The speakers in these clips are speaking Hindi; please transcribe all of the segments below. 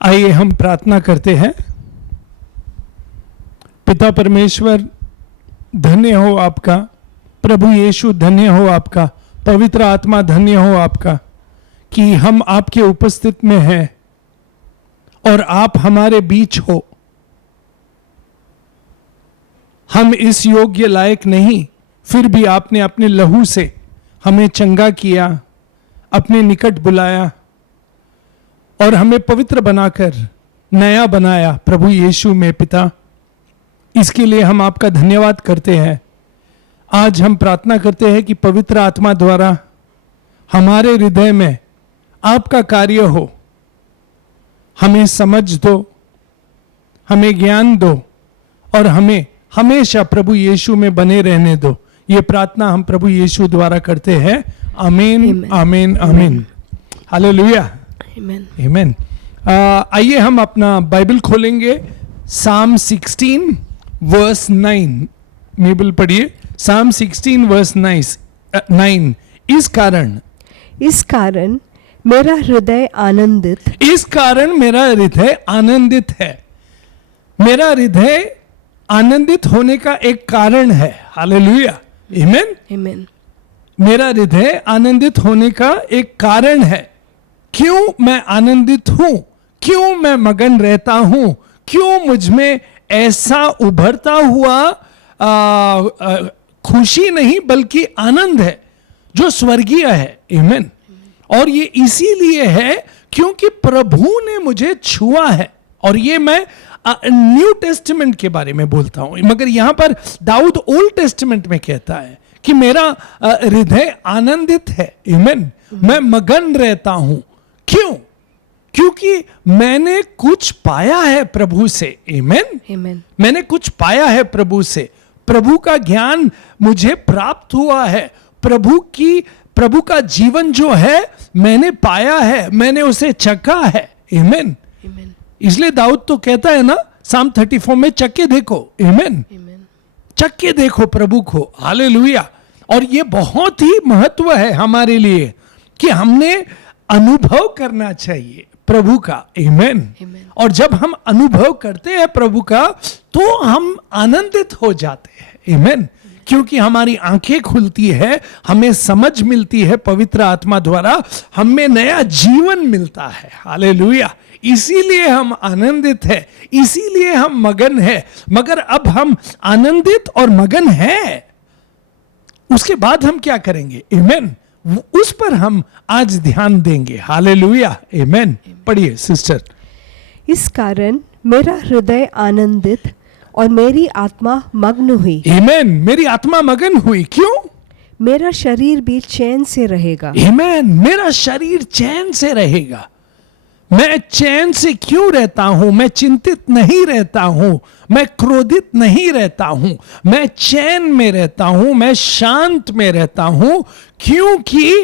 आइए हम प्रार्थना करते हैं। पिता परमेश्वर, धन्य हो आपका। प्रभु यीशु, धन्य हो आपका। पवित्र आत्मा, धन्य हो आपका कि हम आपके उपस्थित में हैं और आप हमारे बीच हो। हम इस योग्य लायक नहीं, फिर भी आपने अपने लहू से हमें चंगा किया, अपने निकट बुलाया और हमें पवित्र बनाकर नया बनाया प्रभु यीशु में। पिता, इसके लिए हम आपका धन्यवाद करते हैं। आज हम प्रार्थना करते हैं कि पवित्र आत्मा द्वारा हमारे हृदय में आपका कार्य हो, हमें समझ दो, हमें ज्ञान दो और हमें हमेशा प्रभु यीशु में बने रहने दो। ये प्रार्थना हम प्रभु यीशु द्वारा करते हैं। आमीन, आमीन, आमीन। हालेलुया, आमीन। आइए हम अपना बाइबल खोलेंगे। Psalm 16 वर्स 9 मेबल पढ़िए। Psalm 16 verse 9। इस कारण मेरा हृदय आनंदित, इस कारण मेरा हृदय आनंदित है। मेरा हृदय आनंदित होने का एक कारण है। हालेलुया, आमीन, आमीन। मेरा हृदय आनंदित होने का एक कारण है। क्यों मैं आनंदित हूं? क्यों मैं मगन रहता हूं? क्यों मुझ में ऐसा उभरता हुआ खुशी नहीं बल्कि आनंद है जो स्वर्गीय है। आमीन। और ये इसीलिए है क्योंकि प्रभु ने मुझे छुआ है। और ये मैं न्यू टेस्टिमेंट के बारे में बोलता हूं, मगर यहां पर दाऊद ओल्ड टेस्टिमेंट में कहता है कि मेरा हृदय आनंदित है। आमीन। मैं मगन रहता हूं। क्यों? क्योंकि मैंने कुछ पाया है प्रभु से। आमीन, आमीन। मैंने कुछ पाया है प्रभु से। प्रभु का ज्ञान मुझे प्राप्त हुआ है। प्रभु का जीवन जो है मैंने पाया है, मैंने उसे चखा है। आमीन। इसलिए दाऊद तो कहता है ना Psalm 34 में, चक्के देखो। आमीन, चक्के देखो प्रभु को। हालेलुया। और ये बहुत ही महत्व है हमारे लिए कि हमने अनुभव करना चाहिए प्रभु का। आमीन। और जब हम अनुभव करते हैं प्रभु का तो हम आनंदित हो जाते हैं। आमीन। क्योंकि हमारी आंखें खुलती है, हमें समझ मिलती है पवित्र आत्मा द्वारा, हमें नया जीवन मिलता है। हालेलुया। इसीलिए हम आनंदित है, इसीलिए हम मगन है। मगर अब हम आनंदित और मगन है, उसके बाद हम क्या करेंगे? आमीन। उस पर हम आज ध्यान देंगे। हालेलुया, आमीन। पढ़िए सिस्टर। इस कारण मेरा हृदय आनंदित और मेरी आत्मा मग्न हुई। आमीन। मेरी आत्मा मगन हुई। क्यों? मेरा शरीर भी चैन से रहेगा। आमीन। मेरा शरीर चैन से रहेगा। मैं चैन से क्यों रहता हूं? मैं चिंतित नहीं रहता हूं, मैं क्रोधित नहीं रहता हूं, मैं चैन में रहता हूं, मैं शांत में रहता हूं। क्योंकि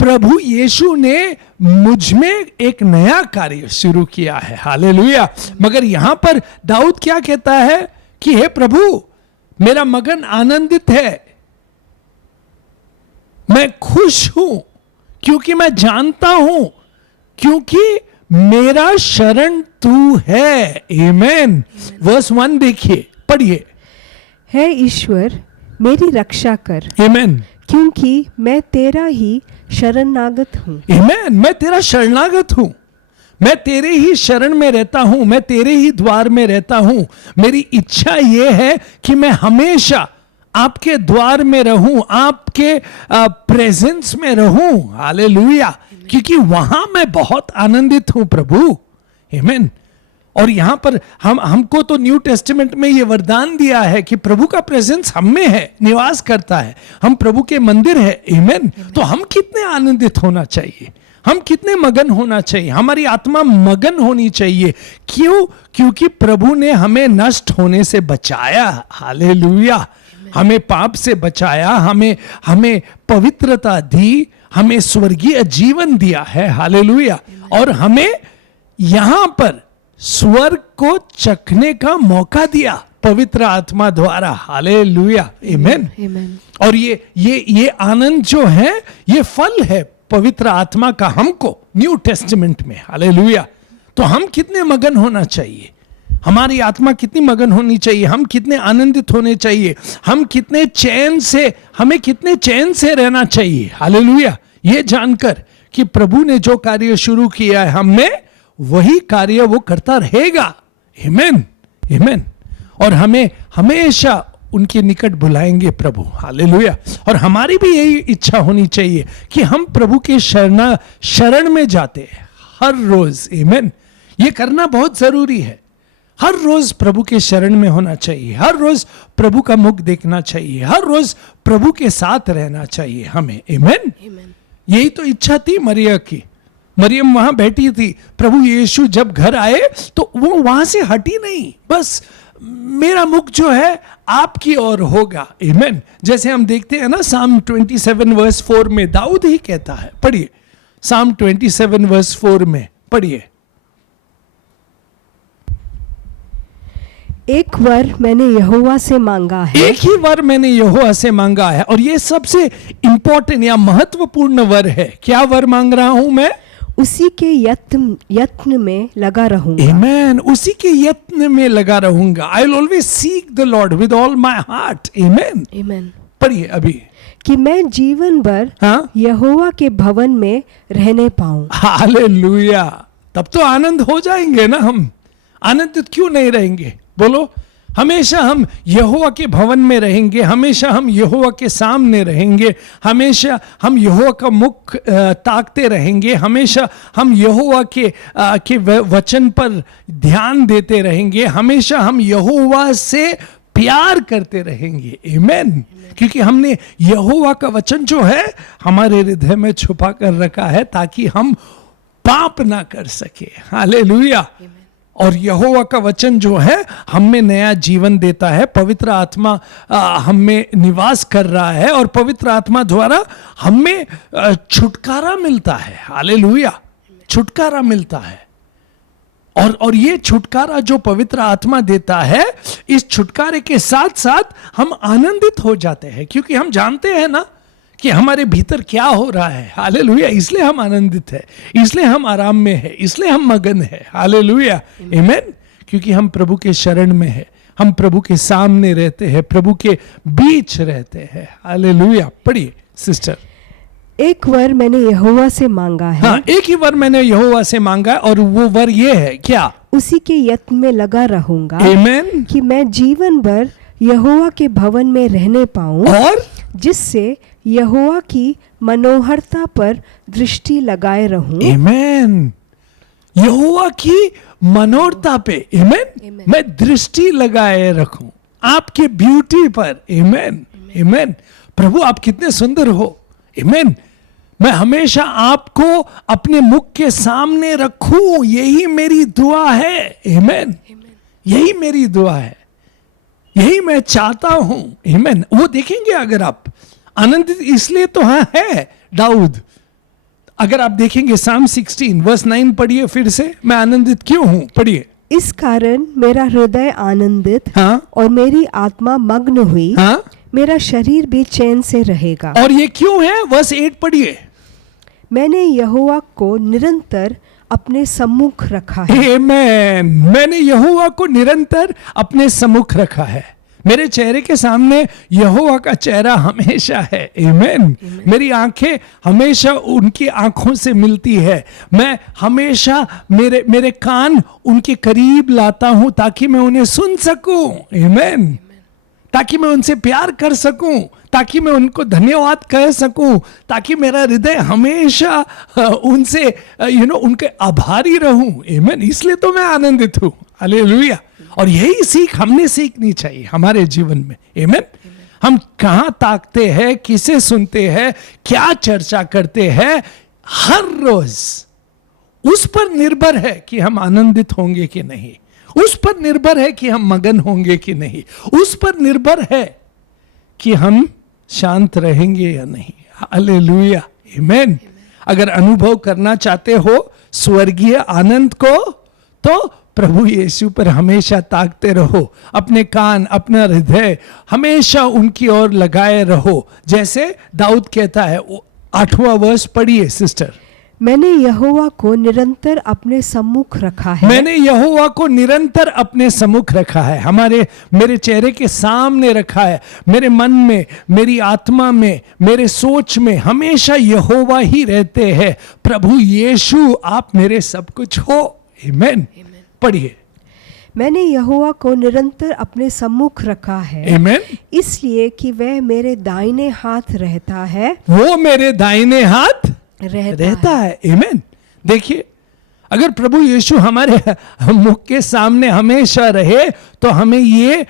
प्रभु यीशु ने मुझ में एक नया कार्य शुरू किया है। हालेलुया। मगर यहां पर दाऊद क्या कहता है कि हे प्रभु, मेरा मगन आनंदित है, मैं खुश हूं क्योंकि मैं जानता हूं, क्योंकि मेरा शरण तू है। आमीन। वर्स 1 देखिए, पढ़िए। हे ईश्वर, मेरी रक्षा कर। आमीन। क्योंकि मैं तेरा ही शरणागत हूँ। आमीन। मैं तेरा शरणागत हूं, मैं तेरे ही शरण में रहता हूं, मैं तेरे ही द्वार में रहता हूं। मेरी इच्छा यह है कि मैं हमेशा आपके द्वार में रहूं, आपके प्रेजेंस में रहूं। हालेलुया। क्योंकि वहां मैं बहुत आनंदित हूं प्रभु। आमीन। और यहां पर हमको तो न्यू टेस्टिमेंट में ये वरदान दिया है कि प्रभु का प्रेजेंस हम में है, निवास करता है, हम प्रभु के मंदिर है। आमीन। तो हम कितने आनंदित होना चाहिए, हम कितने मगन होना चाहिए, हमारी आत्मा मगन होनी चाहिए। क्यों? क्योंकि प्रभु ने हमें नष्ट होने से बचाया। हालेलुया। हमें पाप से बचाया, हमें पवित्रता दी, हमें स्वर्गीय जीवन दिया है। हालेलुया। और हमें यहां पर स्वर्ग को चखने का मौका दिया पवित्र आत्मा द्वारा। हालेलुया, आमीन। और ये आनंद जो है ये फल है पवित्र आत्मा का हमको न्यू टेस्टिमेंट में। हालेलुया। तो हम कितने मगन होना चाहिए, हमारी आत्मा कितनी मगन होनी चाहिए, हम कितने आनंदित होने चाहिए, हमें कितने चैन से रहना चाहिए। हालेलुया। ये जानकर कि प्रभु ने जो कार्य शुरू किया है हम में, वही कार्य वो करता रहेगा। आमीन, आमीन। और हमें हमेशा उनके निकट बुलाएंगे प्रभु। हालेलुया। और हमारी भी यही इच्छा होनी चाहिए कि हम प्रभु के शरण में जाते हैं हर रोज। आमीन। ये करना बहुत जरूरी है। हर रोज प्रभु के शरण में होना चाहिए, हर रोज प्रभु का मुख देखना चाहिए, हर रोज प्रभु के साथ रहना चाहिए हमें। आमीन। यही तो इच्छा थी मरियम की। मरियम वहां बैठी थी, प्रभु यीशु जब घर आए तो वो वहां से हटी नहीं, बस मेरा मुख जो है आपकी ओर होगा। आमीन। जैसे हम देखते हैं ना साम 27 वर्स 4 में दाऊद ही कहता है, पढ़िए साम 27 वर्स 4 में पढ़िए। एक वर मैंने यहोवा से मांगा है, एक ही वर मैंने यहोवा से मांगा है। और ये सबसे इंपॉर्टेंट या महत्वपूर्ण वर है। क्या वर मांग रहा हूं मैं? उसी के यत्न में लगा रहूंगा। आमेन। उसी के यत्न में लगा रहूंगा। I will always seek the Lord with all my heart. Amen, amen. पढ़िए अभी। कि मैं जीवन भर यहोवा के भवन में रहने पाऊं। हालेलुया। तब तो आनंद हो जाएंगे ना हम। आनंदित क्यों नहीं रहेंगे बोलो? हमेशा हम यहोवा के भवन में रहेंगे, हमेशा हम यहोवा के सामने रहेंगे, हमेशा हम यहोवा का मुख ताकते रहेंगे, हमेशा हम यहोवा के वचन पर ध्यान देते रहेंगे, हमेशा हम यहोवा से प्यार करते रहेंगे। आमेन। क्योंकि हमने यहोवा का वचन जो है हमारे हृदय में छुपा कर रखा है ताकि हम पाप ना कर सके। हालेलुया। और यहोवा का वचन जो है हमें नया जीवन देता है। पवित्र आत्मा हम में निवास कर रहा है और पवित्र आत्मा द्वारा हमें छुटकारा मिलता है। हालेलुया। छुटकारा मिलता है। और ये छुटकारा जो पवित्र आत्मा देता है, इस छुटकारे के साथ साथ हम आनंदित हो जाते हैं, क्योंकि हम जानते हैं ना कि हमारे भीतर क्या हो रहा है। हालेलुया। इसलिए हम आनंदित है, इसलिए हम आराम में है, इसलिए हम मगन है। हालेलुया। आमेन। क्योंकि हम प्रभु के शरण में है, हम प्रभु के सामने रहते हैं, प्रभु के बीच रहते हैं। हालेलुया। पढ़िए सिस्टर। एक वर मैंने यहोवा से मांगा है। हाँ, एक ही वर मैंने यहोवा से मांगा है, और वो वर ये है क्या? उसी के यत्न में लगा रहूंगा। आमेन। कि मैं जीवन भर यहोवा के भवन में रहने पाऊं, और जिससे यहोवा की मनोहरता पर दृष्टि लगाए रहूं। आमेन। यहोवा की मनोहरता पे आमेन मैं दृष्टि लगाए रखूं, आपके ब्यूटी पर। आमेन, आमेन। प्रभु आप कितने सुंदर हो। आमेन। मैं हमेशा आपको अपने मुख के सामने रखूं, यही मेरी दुआ है। आमेन। यही मेरी दुआ है, यही मैं चाहता हूं। आमेन। वो देखेंगे अगर आप आनंदित इसलिए तो है दाऊद। अगर आप देखेंगे साम 16 वर्स 9 पढ़िए फिर से। मैं आनंदित क्यों हूं? पढ़िए। इस कारण मेरा हृदय आनंदित और मेरी आत्मा मग्न हुई। मेरा शरीर भी चैन से रहेगा। और ये क्यों है? वर्स 8 पढ़िए। मैंने यहोवा को निरंतर अपने सम्मुख रखा है। आमेन। मैंने यहोवा को निरंतर अपने सम्मुख रखा है। मेरे चेहरे के सामने यहोवा का चेहरा हमेशा है। आमेन। मेरी आंखें हमेशा उनकी आंखों से मिलती है। मैं हमेशा मेरे कान उनके करीब लाता हूं ताकि मैं उन्हें सुन सकूं। आमेन। ताकि मैं उनसे प्यार कर सकूं, ताकि मैं उनको धन्यवाद कह सकूं, ताकि मेरा हृदय हमेशा उनसे उनके आभारी रहूं। आमेन। इसलिए तो मैं आनंदित हूं। हालेलुया। और यही सीख हमने सीखनी चाहिए हमारे जीवन में। आमेन। हम कहां ताकते हैं, किसे सुनते हैं, क्या चर्चा करते हैं, हर रोज उस पर निर्भर है कि हम आनंदित होंगे कि नहीं, उस पर निर्भर है कि हम मगन होंगे कि नहीं, उस पर निर्भर है कि हम शांत रहेंगे या नहीं। हालेलुया। आमेन। अगर अनुभव करना चाहते हो स्वर्गीय आनंद को, तो प्रभु यीशु पर हमेशा ताकते रहो। अपने कान, अपना हृदय हमेशा उनकी ओर लगाए रहो। जैसे दाऊद कहता है, 8वां वर्ष पढ़िए सिस्टर। मैंने यहोवा को निरंतर अपने सम्मुख रखा है। मैंने यहोवा को निरंतर अपने सम्मुख रखा है, मेरे चेहरे के सामने रखा है। मेरे मन में, मेरी आत्मा में, मेरे सोच में हमेशा यहोवा ही रहते हैं। प्रभु यीशु आप मेरे सब कुछ हो। आमीन। पढ़िए। मैंने यहोवा को निरंतर अपने सम्मुख रखा है, आमीन। इसलिए कि वह मेरे दाहिने हाथ रहता है। वो मेरे दाहिने हाथ रहता है। आमीन। देखिए, अगर प्रभु यीशु हमारे मुख के सामने हमेशा रहे तो हमें ये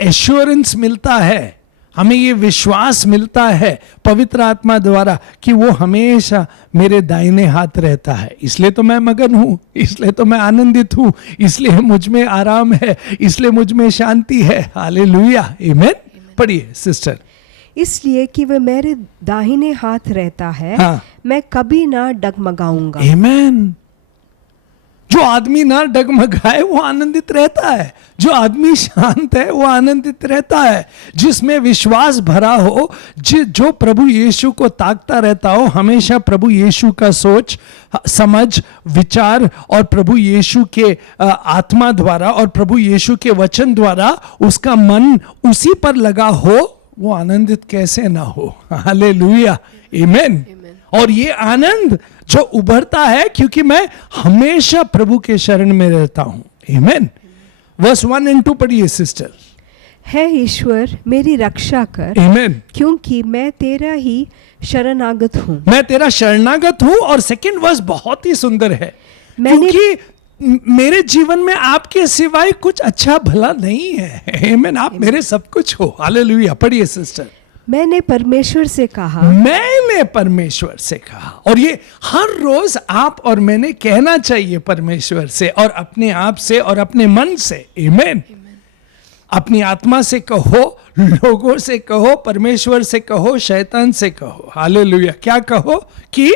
एश्योरेंस मिलता है, हमें ये विश्वास मिलता है पवित्र आत्मा द्वारा कि वो हमेशा मेरे दाहिने हाथ रहता है। इसलिए तो मैं मगन हूं, इसलिए तो मैं आनंदित हूं, इसलिए मुझ में आराम है, इसलिए मुझ में शांति है। हालेलुया। आमीन। पढ़िए सिस्टर। इसलिए कि वह मेरे दाहिने हाथ रहता है, हाँ। मैं कभी ना डगमगाऊंगा। आमीन। जो आदमी ना डगमगाए वो आनंदित रहता है, जो आदमी शांत है वो आनंदित रहता है, जिसमें विश्वास भरा हो, जो प्रभु यीशु को ताकता रहता हो, हमेशा प्रभु यीशु का सोच, समझ, विचार और प्रभु यीशु के आत्मा द्वारा और प्रभु यीशु के वचन द्वारा उसका मन उसी पर लगा हो, वो आनंदित कैसे ना हो। हालेलुया। आमीन। और ये आनंद जो उभरता है क्योंकि मैं हमेशा प्रभु के शरण में रहता हूं। आमीन। वर्स 1 और 2 पढ़िए सिस्टर। है ईश्वर मेरी रक्षा कर, आमीन। क्योंकि मैं तेरा ही शरणागत हूँ। मैं तेरा शरणागत हूं। और सेकंड वर्स बहुत ही सुंदर है, क्योंकि मेरे जीवन में आपके सिवाय कुछ अच्छा भला नहीं है। आमीन। आप मेरे सब कुछ हो। हालेलुया। पढ़िए सिस्टर। मैंने परमेश्वर से कहा, मैंने परमेश्वर से कहा। और ये हर रोज आप और मैंने कहना चाहिए परमेश्वर से और अपने आप से और अपने मन से। आमीन। अपनी आत्मा से कहो, लोगों से कहो, परमेश्वर से कहो, शैतान से कहो। हालेलुया। क्या कहो? कि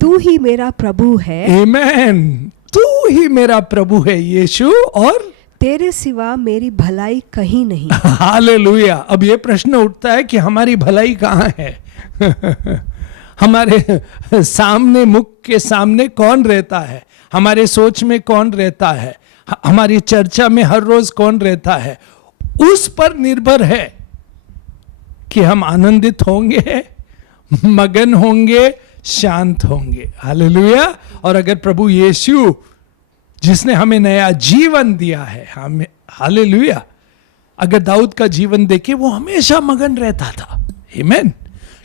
तू ही मेरा प्रभु है। आमीन। तू ही मेरा प्रभु है यीशु, और तेरे सिवा मेरी भलाई कहीं नहीं। हालेलुया। अब ये प्रश्न उठता है कि हमारी भलाई कहाँ है? हमारे सामने, मुख के सामने कौन रहता है? हमारे सोच में कौन रहता है? हमारी चर्चा में हर रोज कौन रहता है? उस पर निर्भर है कि हम आनंदित होंगे, मगन होंगे, शांत होंगे। हालेलुया। और अगर प्रभु यीशु जिसने हमें नया जीवन दिया है, हमें, हालेलुया, अगर दाऊद का जीवन देखे वो हमेशा मगन रहता था। आमीन।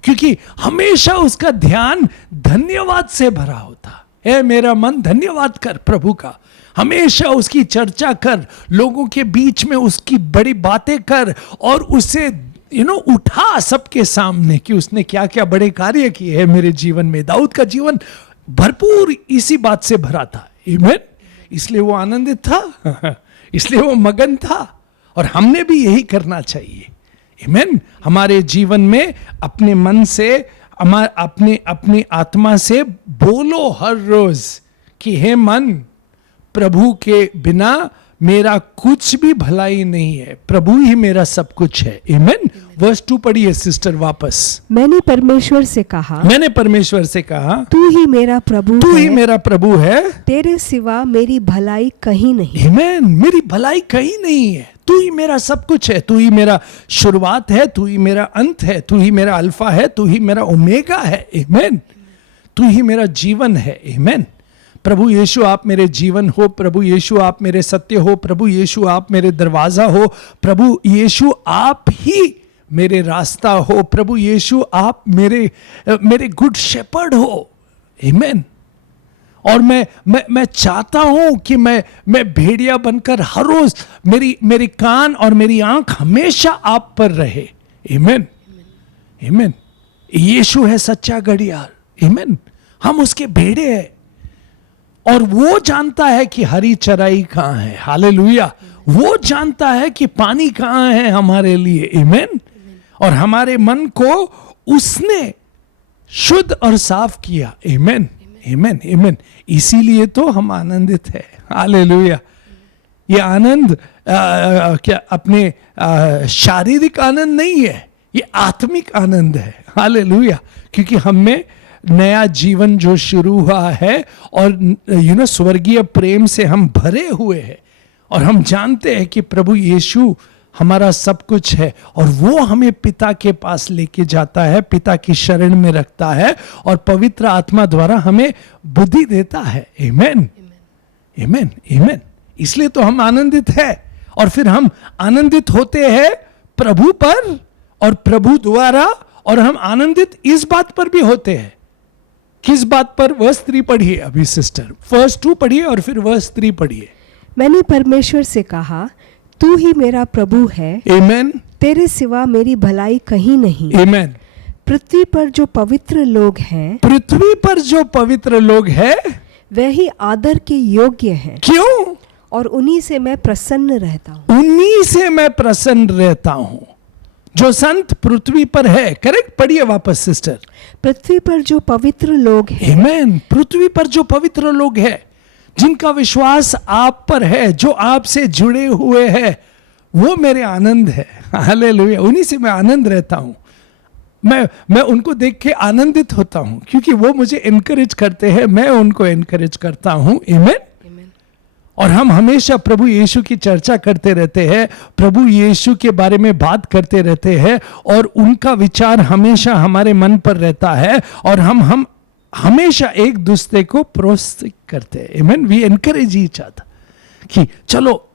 क्योंकि हमेशा उसका ध्यान धन्यवाद से भरा होता है। मेरा मन धन्यवाद कर प्रभु का, हमेशा उसकी चर्चा कर, लोगों के बीच में उसकी बड़ी बातें कर और उसे उठा सबके सामने कि उसने क्या क्या बड़े कार्य किए हैं मेरे जीवन में। दाऊद का जीवन भरपूर इसी बात से भरा था। आमीन। इसलिए वो आनंदित था, इसलिए वो मगन था, और हमने भी यही करना चाहिए। आमीन। हमारे जीवन में अपने मन से, अपनी आत्मा से बोलो हर रोज कि हे मन, प्रभु के बिना मेरा कुछ भी भलाई नहीं है, प्रभु ही मेरा सब कुछ है। आमीन। वर्स 2 पढ़िए सिस्टर वापस। मैंने परमेश्वर से कहा, मैंने परमेश्वर से कहा, तू ही मेरा प्रभु, तू ही मेरा प्रभु है, तेरे सिवा मेरी भलाई कहीं नहीं। आमीन। मेरी भलाई कहीं नहीं है, तू ही मेरा सब कुछ है, तू ही मेरा शुरुआत है, तू ही मेरा अंत है, तू ही मेरा अल्फा है, तू ही मेरा ओमेगा है। आमीन। तू ही मेरा जीवन है। आमीन। प्रभु यीशु आप मेरे जीवन हो, प्रभु यीशु आप मेरे सत्य हो, प्रभु यीशु आप मेरे दरवाजा हो, प्रभु यीशु आप ही मेरे रास्ता हो, प्रभु यीशु आप मेरे गुड शेपर्ड हो। आमीन। और मैं चाहता हूं कि मैं भेड़िया बनकर हर रोज मेरी कान और मेरी आंख हमेशा आप पर रहे। आमीन। आमीन। यीशु है सच्चा घड़ियाल। आमीन। हम उसके भेड़े हैं और वो जानता है कि हरी चराई कहां है। हालेलुया। वो जानता है कि पानी कहां है हमारे लिए। आमीन। और हमारे मन को उसने शुद्ध और साफ किया। आमीन। आमीन। आमीन। इसीलिए तो हम आनंदित है। हालेलुया। ये आनंद क्या अपने शारीरिक आनंद नहीं है, ये आत्मिक आनंद है। हालेलुया। क्योंकि हम में नया जीवन जो शुरू हुआ है और स्वर्गीय प्रेम से हम भरे हुए हैं और हम जानते हैं कि प्रभु यीशु हमारा सब कुछ है और वो हमें पिता के पास लेके जाता है, पिता की शरण में रखता है और पवित्र आत्मा द्वारा हमें बुद्धि देता है। आमेन, आमेन, आमेन। इसलिए तो हम आनंदित है और फिर हम आनंदित होते हैं प्रभु पर और प्रभु द्वारा, और हम आनंदित इस बात पर भी होते हैं। किस बात पर? वर्स 3 पढ़िए अभी सिस्टर, वर्स 2 पढ़िए और फिर वर्स 3 पढ़िए। मैंने परमेश्वर से कहा, तू ही मेरा प्रभु है, आमेन, तेरे सिवा मेरी भलाई कहीं नहीं। आमेन। पृथ्वी पर जो पवित्र लोग हैं, पृथ्वी पर जो पवित्र लोग हैं वे ही आदर के योग्य हैं। क्यों? और उन्हीं से मैं प्रसन्न रहता हूँ। उन्हीं से मैं प्रसन्न रहता हूं। जो संत पृथ्वी पर है, करेक्ट, पढ़िए वापस सिस्टर। पृथ्वी पर जो पवित्र लोग हैं, आमेन। पृथ्वी पर जो पवित्र लोग हैं, जिनका विश्वास आप पर है, जो आपसे जुड़े हुए हैं, वो मेरे आनंद है। हालेलुया। उन्हीं से मैं आनंद रहता हूं। मैं उनको देख के आनंदित होता हूं क्योंकि वो मुझे एनकरेज करते हैं, मैं उनको एनकरेज करता हूं। आमेन। और हम हमेशा प्रभु यीशु की चर्चा करते रहते हैं, प्रभु यीशु के बारे में बात करते रहते हैं और उनका विचार हमेशा हमारे मन पर रहता है और हम हमेशा एक दूसरे को प्रोत्साहित करते हैं। आमेन। वी एनकरेज ईच अदर कि चलो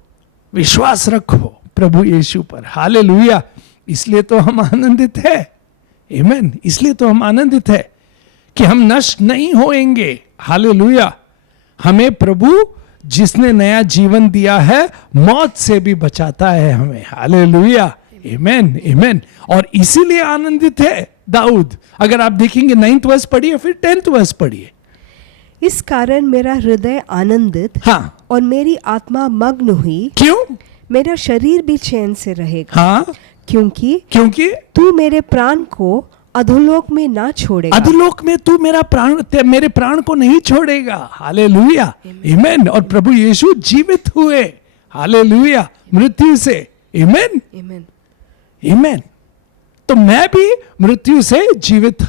विश्वास रखो प्रभु यीशु पर। हालेलुया। इसलिए तो हम आनंदित है। आमेन। इसलिए तो हम आनंदित है कि हम नष्ट नहीं होएंगे। हालेलुया। हमें प्रभु जिसने नया जीवन दिया है, मौत से भी बचाता है हमें। हालेलुया। आमेन, आमेन। और इसीलिए आनंदित है दाऊद। अगर आप देखेंगे 9th वर्स पढ़िए, फिर 10th वर्स पढ़िए। इस कारण मेरा हृदय आनंदित, हाँ, और मेरी आत्मा मग्न हुई। क्यों? मेरा शरीर भी चैन से रहेगा। हाँ, क्योंकि तू मेरे प्राण को अधोलोक में ना छोड़ेगा। अधोलोक में तू मेरे प्राण को नहीं छोड़ेगा। हालेलुया। आमेन। और प्रभु यीशु जीवित हुए। हालेलुया। मृत्यु से। आमेन, आमेन, आमेन। तो मैं भी मृत्यु से जीवित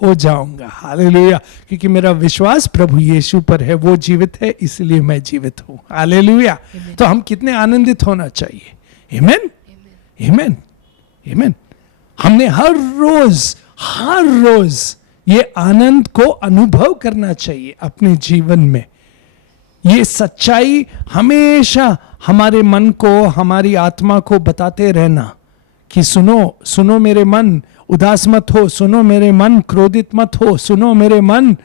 हो जाऊंगा। हालेलुया। क्योंकि मेरा विश्वास प्रभु यीशु पर है, वो जीवित है, इसलिए मैं जीवित हूं। हालेलुया। तो हम कितने आनंदित होना चाहिए। आमेन, आमेन, आमेन। हमने हर रोज ये आनंद को अनुभव करना चाहिए अपने जीवन में। ये सच्चाई हमेशा हमारे मन को, हमारी आत्मा को बताते रहना कि सुनो मेरे मन, उदास मत हो, सुनो मेरे मन, क्रोधित मत हो, सुनो मेरे मन,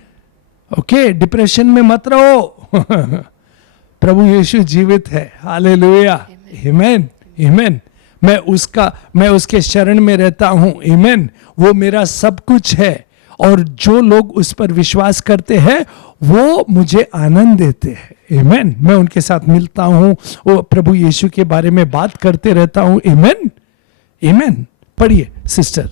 ओके, डिप्रेशन में मत रहो। प्रभु यीशु जीवित है। हालेलुया। आमेन, आमेन। मैं उसके शरण में रहता हूं। आमेन। वो मेरा सब कुछ है और जो लोग उस पर विश्वास करते हैं वो मुझे आनंद देते हैं। आमेन। मैं उनके साथ मिलता हूं, वो प्रभु यीशु के बारे में बात करते रहता हूं। आमेन, आमेन। पढ़िए सिस्टर।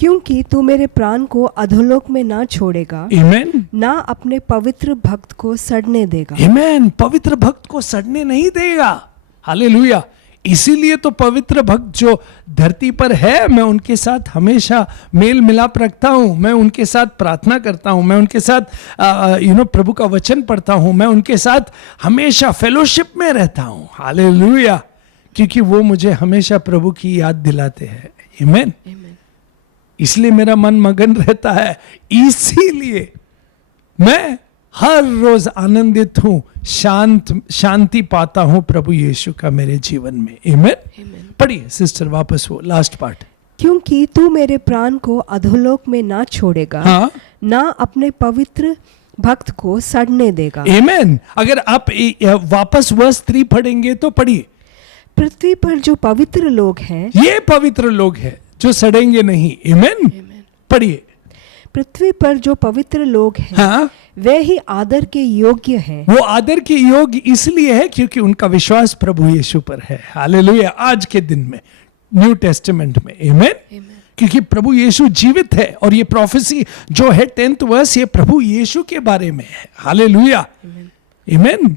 क्योंकि तू मेरे प्राण को अधोलोक में ना छोड़ेगा। आमेन। ना अपने पवित्र भक्त को सड़ने देगा। आमेन। पवित्र भक्त को सड़ने नहीं देगा। हालेलुया। इसीलिए तो पवित्र भक्त जो धरती पर है, मैं उनके साथ हमेशा मेल मिलाप रखता हूं, मैं उनके साथ प्रार्थना करता हूं, मैं उनके साथ प्रभु का वचन पढ़ता हूं, मैं उनके साथ हमेशा फेलोशिप में रहता हूं। हालेलुया। क्योंकि वो मुझे हमेशा प्रभु की याद दिलाते हैं। आमेन। इसलिए मेरा मन मगन रहता है, इसीलिए मैं हर रोज आनंदित हूं, शांति पाता हूं प्रभु यीशु का मेरे जीवन में। आमेन। पढ़िए सिस्टर वापस वो लास्ट पार्ट। क्योंकि तू मेरे प्राण को अधोलोक में ना छोड़ेगा। हाँ? ना अपने पवित्र भक्त को सड़ने देगा। आमेन। अगर आप वापस वर्स 3 पढ़ेंगे तो पढ़िए। पृथ्वी पर जो पवित्र लोग हैं, ये पवित्र लोग हैं जो सड़ेंगे नहीं। आमेन। पढ़िए। पृथ्वी पर जो पवित्र लोग हैं, हाँ? वे ही आदर के योग्य हैं। वो आदर के योग्य इसलिए है क्योंकि उनका विश्वास प्रभु यीशु पर है। हालेलुया। आज के दिन में, न्यू टेस्टामेंट में। आमेन। क्योंकि प्रभु यीशु जीवित है और ये प्रोफेसी जो है 10th वर्स, ये प्रभु यीशु के बारे में है। हालेलुया। आमेन।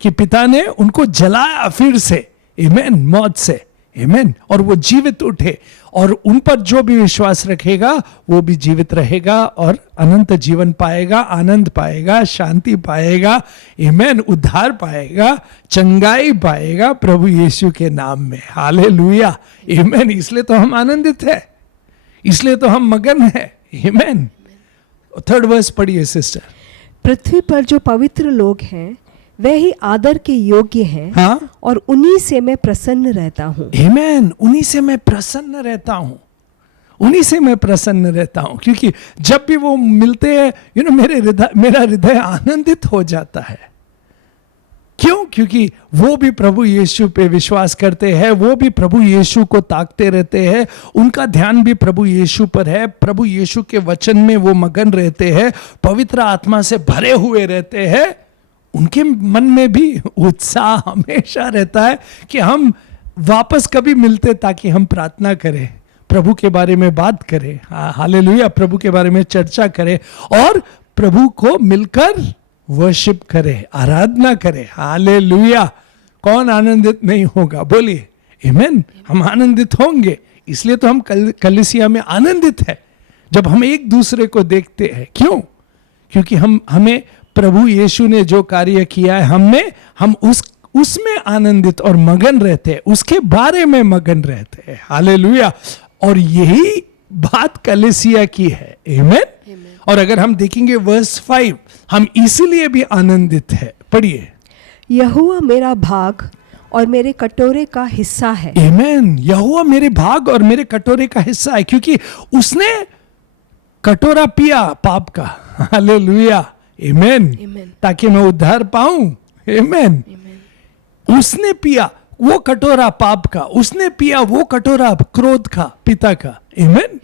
कि पिता ने उनको जलाया फिर से। आमेन। मौत से। आमेन। और वो जीवित उठे और उन पर जो भी विश्वास रखेगा वो भी जीवित रहेगा और अनंत जीवन पाएगा, आनंद पाएगा, शांति पाएगा, आमेन, उद्धार पाएगा, चंगाई पाएगा प्रभु यीशु के नाम में। हालेलुया, आमेन। इसलिए तो हम आनंदित है, इसलिए तो हम मगन है, आमेन। 3rd वर्स पढ़िए सिस्टर। पृथ्वी पर जो पवित्र लोग हैं वे ही आदर के योग्य हैं, हाँ, और उन्हीं से मैं प्रसन्न रहता हूँ। आमेन। उन्हीं से मैं प्रसन्न रहता हूँ, उन्हीं से मैं प्रसन्न रहता हूँ, क्योंकि जब भी वो मिलते हैं मेरा हृदय आनंदित हो जाता है। क्यों? क्योंकि वो भी प्रभु यीशु पे विश्वास करते हैं, वो भी प्रभु यीशु को ताकते रहते हैं, उनका ध्यान भी प्रभु यीशु पर है, प्रभु यीशु के वचन में वो मगन रहते हैं, पवित्र आत्मा से भरे हुए रहते हैं। उनके मन में भी उत्साह हमेशा रहता है कि हम वापस कभी मिलते ताकि हम प्रार्थना करें, प्रभु के बारे में बात करें, हालेलुया, प्रभु के बारे में चर्चा करें और प्रभु को मिलकर वर्शिप करें, आराधना करें। हालेलुया। कौन आनंदित नहीं होगा? बोलिए आमेन। हम आनंदित होंगे, इसलिए तो हम कलीसिया में आनंदित है जब हम एक दूसरे को देखते हैं। क्यों? क्योंकि हमें प्रभु यीशु ने जो कार्य किया है हम उसमें आनंदित और मगन रहते हैं, उसके बारे में मगन रहते हैं। हालेलुया। और यही बात कलीसिया की है, आमेन। और अगर हम देखेंगे वर्स 5, हम इसीलिए भी आनंदित है। पढ़िए। यहोवा मेरा भाग और मेरे कटोरे का हिस्सा है। आमेन। यहोवा मेरे भाग और मेरे कटोरे का हिस्सा है, क्योंकि उसने कटोरा पिया पाप का। हालेलुया, आमेन, ताकि मैं उद्धार पाऊं। आमेन। उसने पिया वो कटोरा पाप का, उसने पिया वो कटोरा क्रोध का, पिता का। आमेन।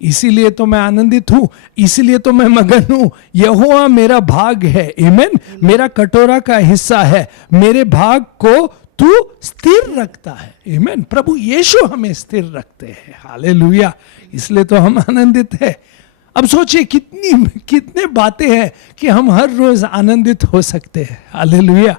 इसीलिए तो मैं आनंदित हूं, इसीलिए तो मैं मगन हूं। यहोवा मेरा भाग है, आमेन, मेरा कटोरा का हिस्सा है, मेरे भाग को तू स्थिर रखता है। आमेन। प्रभु यीशु हमें स्थिर रखते हैं। हालेलुया। इसलिए तो हम आनंदित है। अब सोचिए कितने बातें हैं कि हम हर रोज आनंदित हो सकते हैं। हालेलुया।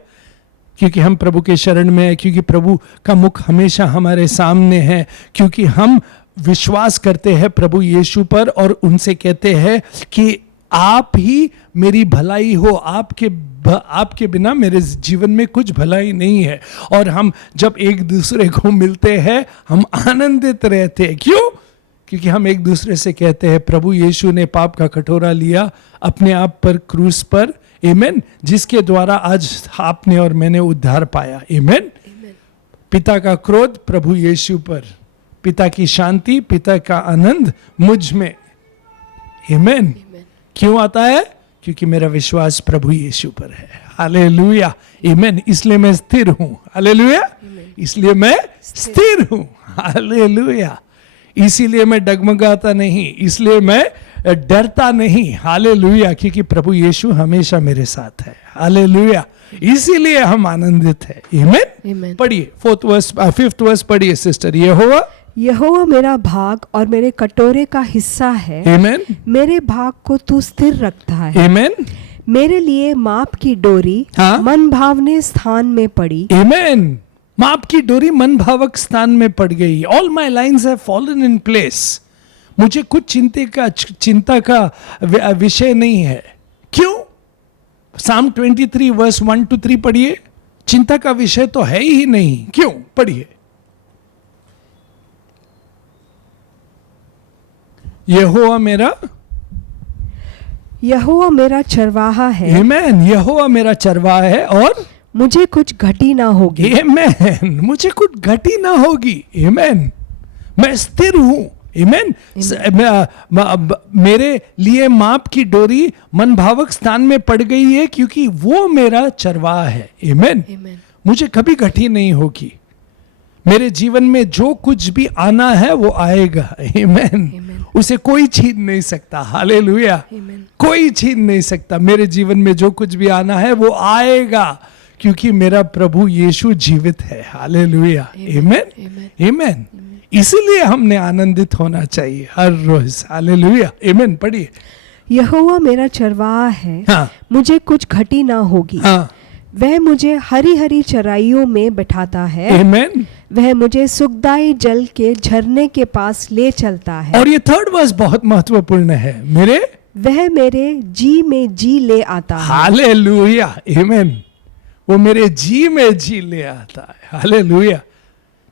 क्योंकि हम प्रभु के शरण में है, क्योंकि प्रभु का मुख हमेशा हमारे सामने है, क्योंकि हम विश्वास करते हैं प्रभु यीशु पर और उनसे कहते हैं कि आप ही मेरी भलाई हो, आपके बिना मेरे जीवन में कुछ भलाई नहीं है। और हम जब एक दूसरे को मिलते हैं हम आनंदित रहते हैं। क्यों? क्योंकि हम एक दूसरे से कहते हैं प्रभु यीशु ने पाप का कटोरा लिया अपने आप पर क्रूस पर, आमेन, जिसके द्वारा आज आपने और मैंने उद्धार पाया। आमेन। पिता का क्रोध प्रभु यीशु पर, पिता की शांति, पिता का आनंद मुझ में। आमेन। क्यों आता है? क्योंकि मेरा विश्वास प्रभु यीशु पर है। हालेलुया, आमेन। इसलिए मैं स्थिर हूं। हालेलुया। इसलिए मैं स्थिर हूं। हालेलुया। इसीलिए मैं डगमगाता नहीं, इसलिए मैं डरता नहीं। हालेलुया। क्योंकि प्रभु यीशु हमेशा मेरे साथ है। हालेलुया। इसीलिए हम आनंदित है। आमेन। पढ़िए 5th वर्स पढ़िए सिस्टर। यहोवा मेरा भाग और मेरे कटोरे का हिस्सा है, आमेन, मेरे भाग को तू स्थिर रखता है। आमेन। मेरे लिए माप की डोरी मन भावने स्थान में पड़ी। आमेन। माप की डोरी मन भावक स्थान में पड़ गई। All my lines have fallen in place. मुझे कुछ चिंता का विषय नहीं है। क्यों? Psalm 23 वर्स 1 to 3 पढ़िए। चिंता का विषय तो है ही नहीं। क्यों? पढ़िए। यहोवा मेरा चरवाहा है। आमेन। यहोवा मेरा चरवाहा है और मुझे कुछ घटी ना होगी। आमेन। मुझे कुछ घटी ना होगी। आमेन। मैं स्थिर हूं। आमेन। मेरे लिए माप की डोरी मन भावक स्थान में पड़ गई है, क्योंकि वो मेरा चरवाहा है। आमेन। मुझे कभी घटी नहीं होगी। मेरे जीवन में जो कुछ भी आना है वो आएगा। आमेन। उसे कोई छीन नहीं सकता। हालेलुया। कोई छीन नहीं सकता। मेरे जीवन में जो कुछ भी आना है वो आएगा, क्योंकि मेरा प्रभु यीशु जीवित है। हालेलुया। आमेन। आमेन। इसीलिए हमने आनंदित होना चाहिए हर रोज। हालेलुया। आमेन। पढ़िए। यहोवा मेरा चरवाहा है, मुझे कुछ घटी ना होगी। वह मुझे हरी हरी चराइयों में बैठाता है। आमेन। वह मुझे सुखदाई जल के झरने के पास ले चलता है। और ये थर्ड वर्स बहुत महत्वपूर्ण है, वह मेरे जी में जी ले आता है। हालेलुया, आमेन। वो मेरे जी में जी ले आता है, हालेलुया।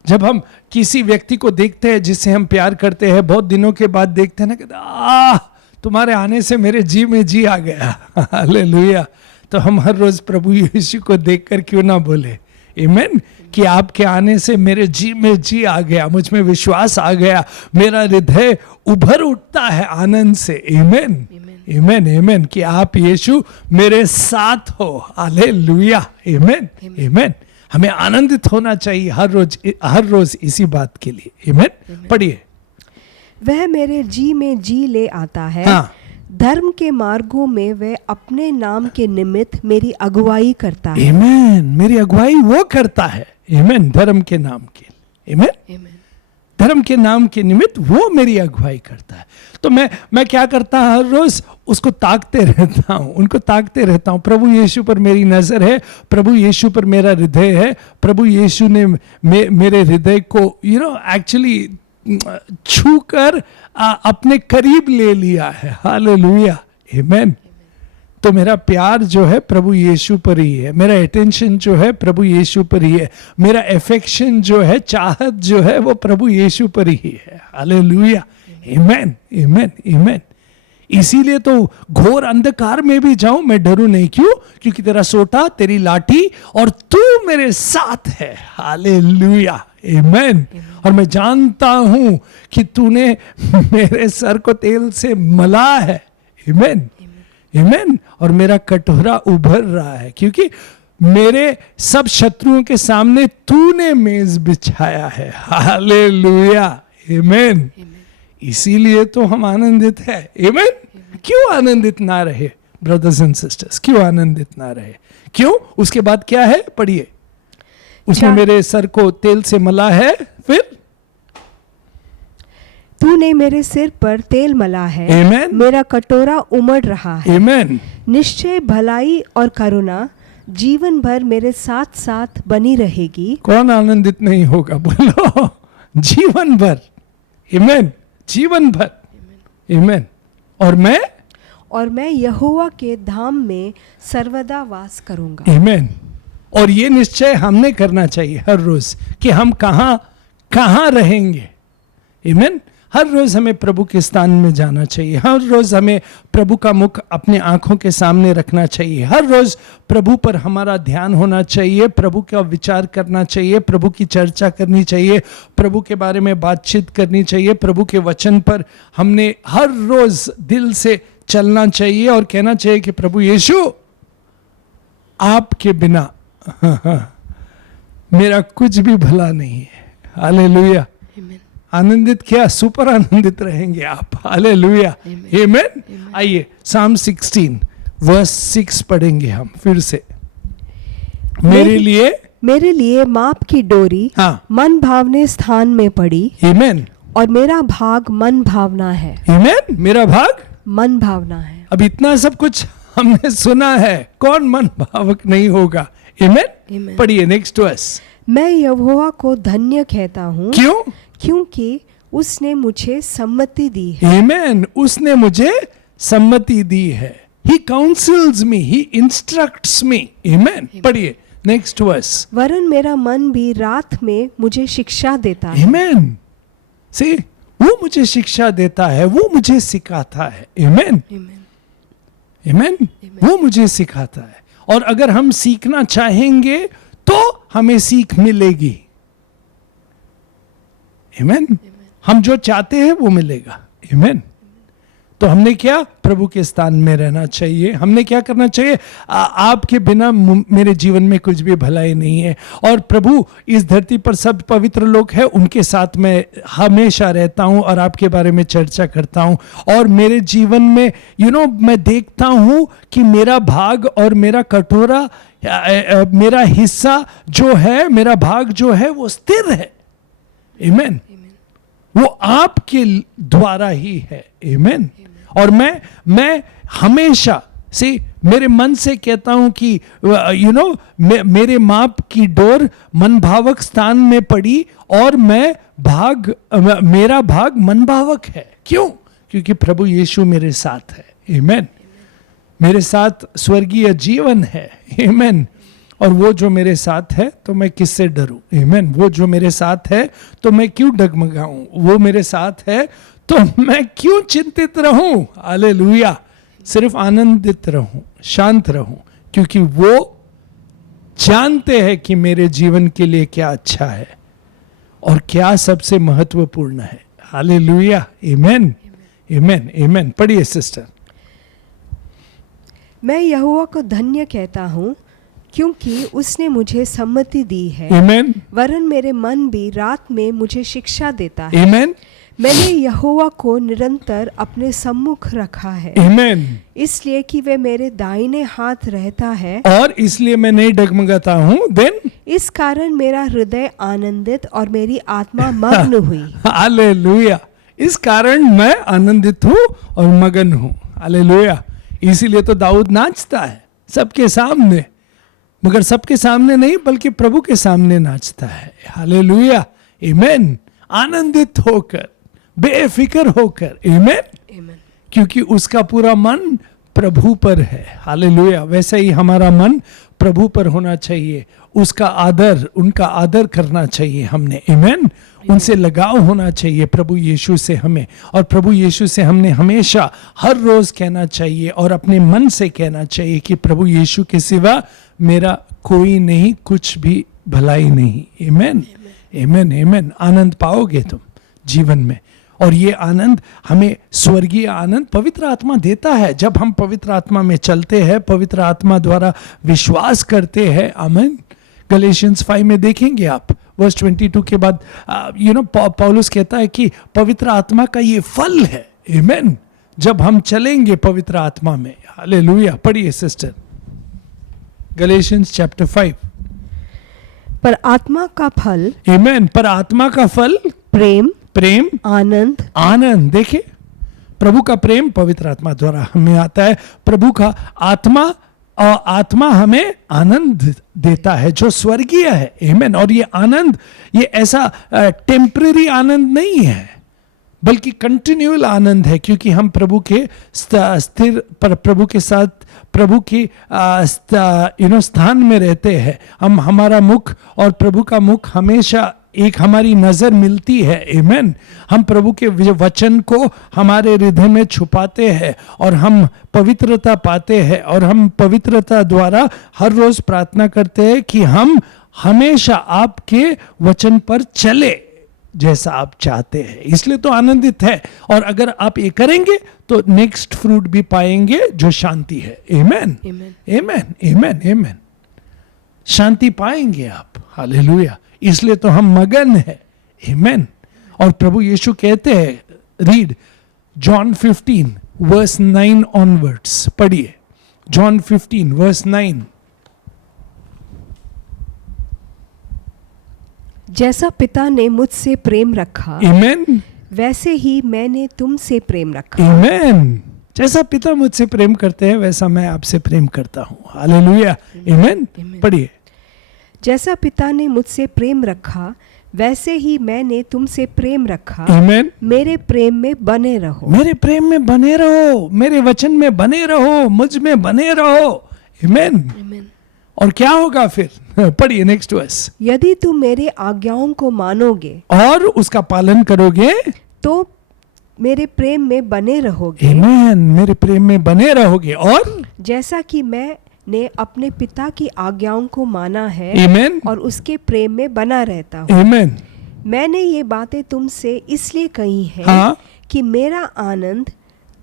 जब हम किसी व्यक्ति को देखते हैं जिससे हम प्यार करते हैं, बहुत दिनों के बाद देखते हैं ना, कहते तुम्हारे आने से मेरे जी में जी आ गया, हालेलुया। तो हम हर रोज प्रभु यीशु को देखकर क्यों ना बोले आमेन, कि आपके आने से मेरे जी में जी आ गया, मुझ में विश्वास आ गया, मेरा हृदय उभर उठता है आनंद से, आमेन आमेन आमेन, कि आप यीशु मेरे साथ हो, हालेलुया, आमेन आमेन। हमें आनंदित होना चाहिए हर रोज इसी बात के लिए, आमेन। पढ़िए, वह मेरे जी में जी ले आता है। हाँ। धर्म के मार्गों में वह अपने नाम के निमित्त मेरी अगुवाई करता है। आमेन, मेरी अगुवाई वो करता है, आमेन, धर्म के नाम के, आमेन, धर्म के नाम के निमित्त वो मेरी अगुवाई करता है। तो मैं क्या करता हूं, हर रोज उसको ताकते रहता हूं, उनको ताकते रहता हूं। प्रभु यीशु पर मेरी नजर है, प्रभु यीशु पर मेरा हृदय है, प्रभु यीशु ने मेरे हृदय को एक्चुअली छूकर अपने करीब ले लिया है, हालेलुया, आमेन। तो मेरा प्यार जो है प्रभु यीशु पर ही है, मेरा अटेंशन जो है प्रभु यीशु पर ही है, मेरा एफेक्शन जो है, चाहत जो है वो प्रभु यीशु पर ही है, हालेलुया, आमेन आमेन आमेन। इसीलिए तो घोर अंधकार में भी जाऊं मैं डरूं नहीं, क्यों? क्योंकि तेरा सोटा, तेरी लाठी और तू मेरे साथ है, हालेलुया, आमेन। और मैं जानता हूं कि तूने मेरे सर को तेल से मला है, आमेन आमेन। और मेरा कटोरा उभर रहा है, क्योंकि मेरे सब शत्रुओं के सामने तूने मेज बिछाया है, हालेलुया, आमेन। इसीलिए तो हम आनंदित है, आमेन। क्यों आनंदित ना रहे ब्रदर्स एंड सिस्टर्स, क्यों आनंदित ना रहे? क्यों? उसके बाद क्या है, पढ़िए। उसने मेरे सर को तेल से मला है, फिर तूने मेरे सिर पर तेल मला है, Amen. मेरा कटोरा उमड़ रहा है। आमेन। निश्चय भलाई और करुणा जीवन भर मेरे साथ साथ बनी रहेगी। कौन आनंदित नहीं होगा, बोलो, जीवन भर, आमेन, जीवन भर, आमेन। और मैं यहोवा के धाम में सर्वदा वास करूंगा, आमेन। और ये निश्चय हमने करना चाहिए हर रोज कि हम कहां रहेंगे, आमेन। हर रोज हमें प्रभु के स्थान में जाना चाहिए, हर रोज हमें प्रभु का मुख अपने आंखों के सामने रखना चाहिए, हर रोज प्रभु पर हमारा ध्यान होना चाहिए, प्रभु का विचार करना चाहिए, प्रभु की चर्चा करनी चाहिए, प्रभु के बारे में बातचीत करनी चाहिए, प्रभु के वचन पर हमने हर रोज दिल से चलना चाहिए और कहना चाहिए कि प्रभु यीशु, आपके बिना मेरा कुछ भी भला नहीं है, हालेलुया। आनंदित क्या, सुपर आनंदित रहेंगे आप, हालेलुया, आमेन। आइए Psalm 16 वर्स 6 पढ़ेंगे हम फिर से। मेरे लिए माप की डोरी, हाँ, मन भावने स्थान में पड़ी, आमेन। और मेरा भाग मन भावना है, आमेन। मेरा भाग मन भावना है। अब इतना सब कुछ हमने सुना है, कौन मन भावक नहीं होगा, आमेन। पढ़िए नेक्स्ट वर्स। मैं यहोवा को धन्य कहता हूँ, क्यों? क्योंकि उसने मुझे सम्मति दी है, आमेन। उसने मुझे सम्मति दी है, ही काउंसल्स मी, ही इंस्ट्रक्ट्स मी, आमेन। पढ़िए नेक्स्ट वर्स। वरन मेरा मन भी रात में मुझे शिक्षा देता है, आमेन। सी, वो मुझे शिक्षा देता है, वो मुझे सिखाता है, आमेन आमेन। वो मुझे सिखाता है, और अगर हम सीखना चाहेंगे तो हमें सीख मिलेगी, आमेन। हम जो चाहते हैं वो मिलेगा, आमेन। तो हमने क्या, प्रभु के स्थान में रहना चाहिए, हमने क्या करना चाहिए, आपके बिना मेरे जीवन में कुछ भी भलाई नहीं है, और प्रभु इस धरती पर सब पवित्र लोग हैं, उनके साथ मैं हमेशा रहता हूं और आपके बारे में चर्चा करता हूं, और मेरे जीवन में मैं देखता हूं कि मेरा भाग और मेरा कटोरा, मेरा हिस्सा जो है, मेरा भाग जो है वो स्थिर है, आमेन। वो आपके द्वारा ही है, आमेन। और मैं हमेशा से मेरे मन से कहता हूं कि मेरे माप की डोर मनभावक स्थान में पड़ी और मेरा भाग मनभावक है। क्यों? क्योंकि प्रभु यीशु मेरे साथ है। आमेन। मेरे साथ स्वर्गीय जीवन है। आमेन। और वो जो मेरे साथ है तो मैं किससे डरूं? आमेन। वो जो मेरे साथ है तो मैं क्यों डगमगाऊं? वो मेरे साथ है तो मैं क्यों चिंतित रहूं? हालेलुया। सिर्फ आनंदित रहूं, शांत रहूं, क्योंकि वो जानते हैं कि मेरे जीवन के लिए क्या अच्छा है और क्या सबसे महत्वपूर्ण है। हालेलुया। आमेन। आमेन। आमेन। पढ़िए सिस्टर। मैं यहोवा को धन्य कहता हूँ क्योंकि उसने मुझे सम्मति दी है। आमेन। वरन मेरे मन भी रात में मुझे शिक्षा देता है। आमेन। मैंने यहोवा को निरंतर अपने सम्मुख रखा है। आमेन। इसलिए कि वे मेरे दाहिने हाथ रहता है और इसलिए मैं नहीं डगमगाता हूँ। देन इस कारण मेरा हृदय आनंदित और मेरी आत्मा मग्न हुई। हालेलुया। इस कारण मैं आनंदित हूँ और मगन हूँ। हालेलुया। इसीलिए तो दाऊद नाचता है सबके सामने, मगर सबके सामने नहीं बल्कि प्रभु के सामने नाचता है। हालेलुया। आमेन। आनंदित होकर, बेफिक्र होकर। आमेन। क्योंकि उसका पूरा मन प्रभु पर है। हालेलुया। वैसे ही हमारा मन प्रभु पर होना चाहिए। उसका आदर, उनका आदर करना चाहिए हमने। आमेन। उनसे लगाव होना चाहिए प्रभु यीशु से हमें, और प्रभु यीशु से हमने हमेशा हर रोज कहना चाहिए और अपने मन से कहना चाहिए कि प्रभु यीशु के सिवा मेरा कोई नहीं, कुछ भी भलाई नहीं। आमेन। आमेन। आमेन। आनंद पाओगे तुम जीवन में, और ये आनंद हमें स्वर्गीय आनंद पवित्र आत्मा देता है। जब हम पवित्र आत्मा में चलते हैं, पवित्र आत्मा द्वारा विश्वास करते हैं। आमीन। गलेशियंस 5 में देखेंगे आप, वर्स 22 के बाद पौलुस कहता है कि पवित्र आत्मा का ये फल है। आमीन। जब हम चलेंगे पवित्र आत्मा में। हालेलुया। पढ़िए सिस्टर, गलेशियंस चैप्टर 5। पर आत्मा का फल, आमीन, पर आत्मा का फल प्रेम, प्रेम, आनंद, आनंद। देखिए, प्रभु का प्रेम पवित्र आत्मा द्वारा हमें आता है। प्रभु का आत्मा, और आत्मा हमें आनंद देता है जो स्वर्गीय है। आमीन। और ये आनंद, ये ऐसा टेम्पररी आनंद नहीं है, बल्कि कंटिन्यूअल आनंद है, क्योंकि हम प्रभु के स्थिर पर, प्रभु के साथ, प्रभु की स्थान में रहते हैं। हम, हमारा मुख और प्रभु का मुख हमेशा एक हमारी नजर मिलती है। आमीन। हम प्रभु के वचन को हमारे हृदय में छुपाते हैं और हम पवित्रता पाते हैं, और हम पवित्रता द्वारा हर रोज प्रार्थना करते हैं कि हम हमेशा आपके वचन पर चले जैसा आप चाहते हैं। इसलिए तो आनंदित है। और अगर आप ये करेंगे तो नेक्स्ट फ्रूट भी पाएंगे जो शांति है। आमीन। आमीन। आमीन। आमीन। शांति पाएंगे आप। हालेलुया। इसलिए तो हम मगन है। आमीन। और प्रभु यीशु कहते हैं, रीड जॉन 15 वर्स 9 ऑनवर्ड्स। पढ़िए जॉन 15 वर्स 9। जैसा पिता ने मुझसे प्रेम रखा, आमीन, वैसे ही मैंने तुमसे प्रेम रखा। आमीन। जैसा पिता मुझसे प्रेम करते हैं वैसा मैं आपसे प्रेम करता हूँ। हालेलुया। आमीन। पढ़िए। जैसा पिता ने मुझसे प्रेम रखा, वैसे ही मैंने तुमसे प्रेम रखा। आमीन। मेरे प्रेम में बने रहो। मेरे प्रेम में बने रहो, मेरे वचन में बने रहो, मुझ में बने रहो। आमीन। और क्या होगा फिर? पढ़िए नेक्स्ट वर्स। यदि तुम मेरे आज्ञाओं को मानोगे और उसका पालन करोगे तो मेरे प्रेम में बने रहोगे। आमीन। मेरे प्रेम में बने रहोगे। और जैसा कि मैंने अपने पिता की आज्ञाओं को माना है, आमीन, और उसके प्रेम में बना रहता हूँ। आमीन। मैंने ये बातें तुमसे इसलिए कही हैं, हाँ, कि मेरा आनंद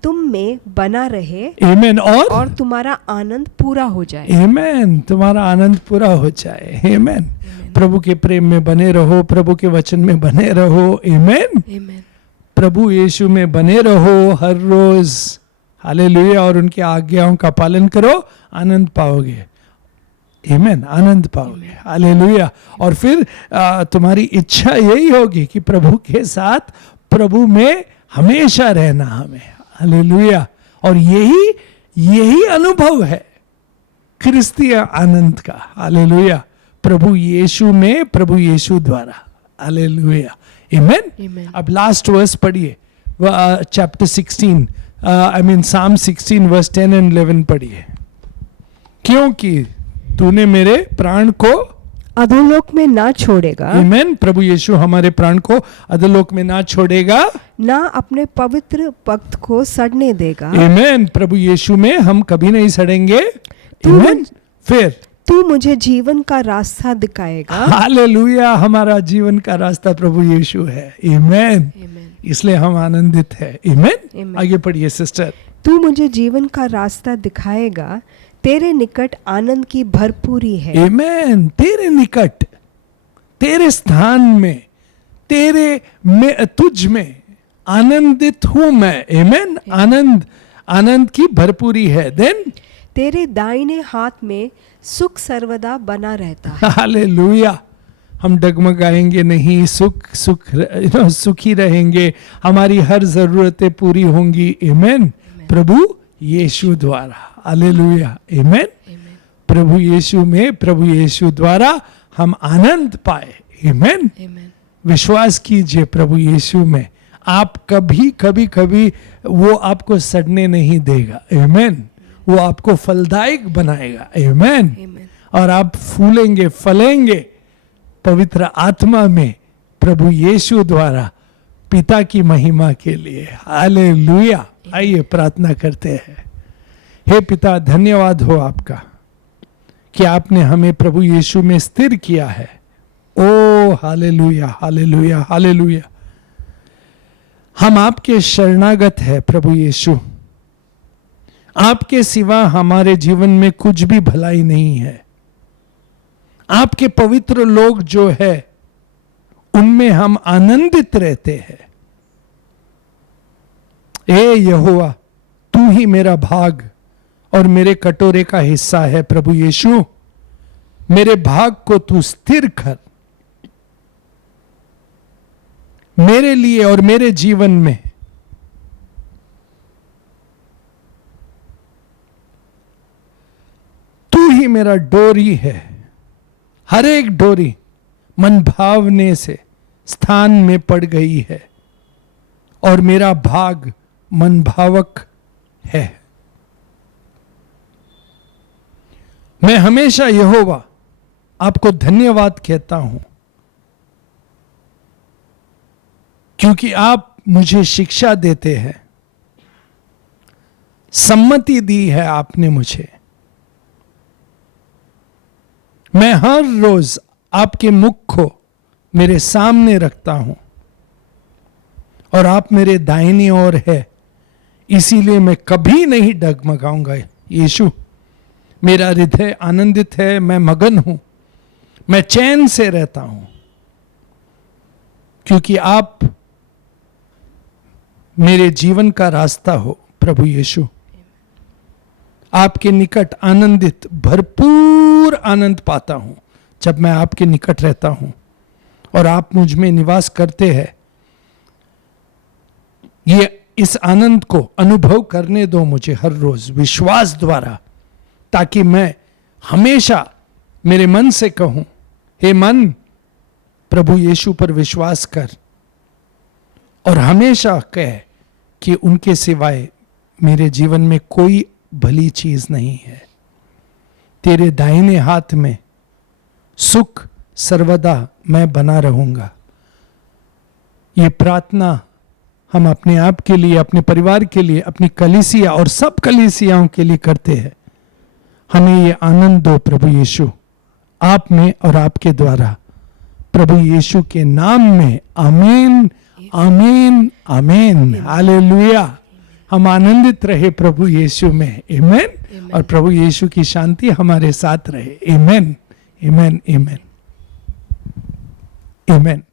तुम में बना रहे, आमीन, और तुम्हारा आनंद पूरा हो जाए। आमीन। तुम्हारा आनंद पूरा हो जाए। आमीन। प्रभु के प्रेम में बने रहो, प्रभु के वचन में बने रहो। आमीन। प्रभु यीशु में बने रहो हर रोज। हालेलुया। और उनकी आज्ञाओं का पालन करो, आनंद पाओगे। आमीन। आनंद पाओगे। हालेलुया। और फिर तुम्हारी इच्छा यही होगी कि प्रभु के साथ, प्रभु में हमेशा रहना हमें। हालेलुया। और यही अनुभव है क्रिस्तीय आनंद का। हालेलुया। प्रभु यीशु में, प्रभु यीशु द्वारा। हालेलुया। आमेन। Amen. अब लास्ट वर्स पढ़िए, चैप्टर 16, आई मीन साम 16 वर्स 10 and 11 पढ़िए। क्योंकि तूने मेरे प्राण को अधोलोक में ना छोड़ेगा, आमेन। प्रभु यीशु हमारे प्राण को अधोलोक में ना छोड़ेगा, ना अपने पवित्र भक्त को सड़ने देगा। आमेन। प्रभु यीशु में हम कभी नहीं सड़ेंगे। तू आमेन। फिर तू मुझे जीवन का रास्ता दिखाएगा। हालेलुया। हमारा जीवन का रास्ता प्रभु यीशु है। आमेन। इसलिए हम आनंदित है। आमेन। Amen. आगे पढ़िए सिस्टर। तू मुझे जीवन का रास्ता दिखाएगा, तेरे निकट आनंद की भरपूरी है। आमेन। तेरे निकट, तेरे स्थान में, तेरे में, तुझ में आनंदित हूं मैं। आमेन। आनंद, आनंद की भरपूरी है। देन तेरे दाहिने हाथ में सुख सर्वदा बना रहता है। हालेलुया। हम डगमगाएंगे नहीं, सुखी रहेंगे, हमारी हर जरूरतें पूरी होंगी। आमेन। प्रभु यीशु द्वारा। हालेलुया। आमेन। प्रभु यीशु में, प्रभु यीशु द्वारा हम आनंद पाए। आमेन। विश्वास कीजिए प्रभु यीशु में, आप कभी कभी वो आपको सड़ने नहीं देगा। आमेन। वो आपको फलदायक बनाएगा। आमेन। और आप फूलेंगे, फलेंगे पवित्र आत्मा में, प्रभु यीशु द्वारा, पिता की महिमा के लिए। हालेलुया। आइए प्रार्थना करते हैं। हे पिता, धन्यवाद हो आपका कि आपने हमें प्रभु यीशु में स्थिर किया है। ओ हालेलुया, हालेलुया, हालेलुया। हम आपके शरणागत है प्रभु यीशु। आपके सिवा हमारे जीवन में कुछ भी भलाई नहीं है। आपके पवित्र लोग जो है उनमें हम आनंदित रहते हैं। ए यहोवा, तू ही मेरा भाग और मेरे कटोरे का हिस्सा है। प्रभु यीशु, मेरे भाग को तू स्थिर कर मेरे लिए और मेरे जीवन में। तू ही मेरा डोरी है। हर एक डोरी मन भावने से स्थान में पड़ गई है और मेरा भाग मन भावक है। मैं हमेशा यहोवा आपको धन्यवाद कहता हूं, क्योंकि आप मुझे शिक्षा देते हैं, सम्मति दी है आपने मुझे। मैं हर रोज आपके मुख को मेरे सामने रखता हूं और आप मेरे दाहिनी ओर है, इसीलिए मैं कभी नहीं डगमगाऊंगा। यीशु, मेरा हृदय आनंदित है, मैं मगन हूं, मैं चैन से रहता हूं, क्योंकि आप मेरे जीवन का रास्ता हो। प्रभु यीशु, आपके निकट आनंदित, भरपूर आनंद पाता हूं जब मैं आपके निकट रहता हूं और आप मुझ में निवास करते हैं। ये इस आनंद को अनुभव करने दो मुझे हर रोज विश्वास द्वारा, ताकि मैं हमेशा मेरे मन से कहूं, हे मन, प्रभु यीशु पर विश्वास कर, और हमेशा कह कि उनके सिवाय मेरे जीवन में कोई भली चीज नहीं है। तेरे दाहिने हाथ में सुख सर्वदा मैं बना रहूंगा। ये प्रार्थना हम अपने आप के लिए, अपने परिवार के लिए, अपनी कलीसिया और सब कलीसियाओं के लिए करते हैं। हमें ये आनंद दो प्रभु यीशु, आप में और आपके द्वारा, प्रभु यीशु के नाम में। आमीन, आमीन, आमीन। हालेलुया। हम आनंदित रहे प्रभु यीशु में। आमीन। और प्रभु यीशु की शांति हमारे साथ रहे। आमीन, आमीन, आमीन, आमीन।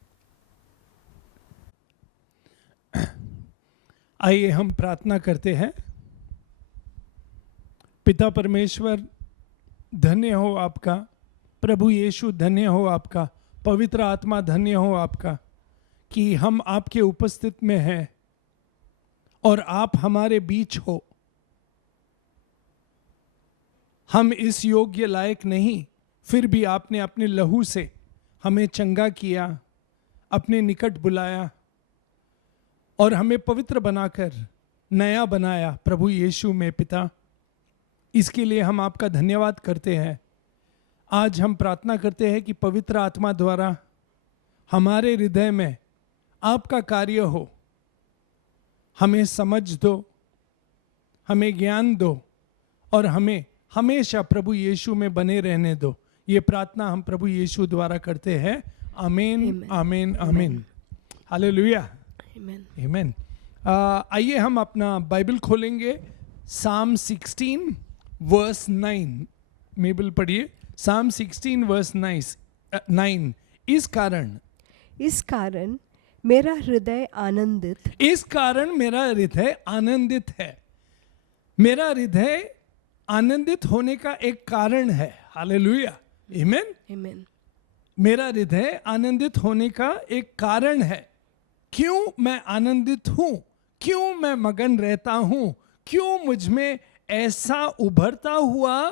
आइए हम प्रार्थना करते हैं। पिता परमेश्वर, धन्य हो आपका। प्रभु यीशु, धन्य हो आपका। पवित्र आत्मा, धन्य हो आपका कि हम आपके उपस्थित में हैं और आप हमारे बीच हो। हम इस योग्य लायक नहीं, फिर भी आपने अपने लहू से हमें चंगा किया, अपने निकट बुलाया और हमें पवित्र बनाकर नया बनाया प्रभु यीशु में पिता। इसके लिए हम आपका धन्यवाद करते हैं। आज हम प्रार्थना करते हैं कि पवित्र आत्मा द्वारा हमारे हृदय में आपका कार्य हो, हमें समझ दो, हमें ज्ञान दो और हमें हमेशा प्रभु यीशु में बने रहने दो। ये प्रार्थना हम प्रभु यीशु द्वारा करते हैं। आमीन, आमीन, आमीन। हालेलुया, आमीन। आइए हम अपना बाइबल खोलेंगे। साम 16 वर्स 9, मेबल पढ़िए। साम 16 वर्स 9। इस कारण मेरा हृदय आनंदित, इस कारण मेरा हृदय आनंदित है। मेरा हृदय आनंदित होने का एक कारण है। हालेलुया, आमीन, आमीन। मेरा हृदय आनंदित होने का एक कारण है। क्यों मैं आनंदित हूं, क्यों मैं मगन रहता हूं, क्यों मुझ में ऐसा उभरता हुआ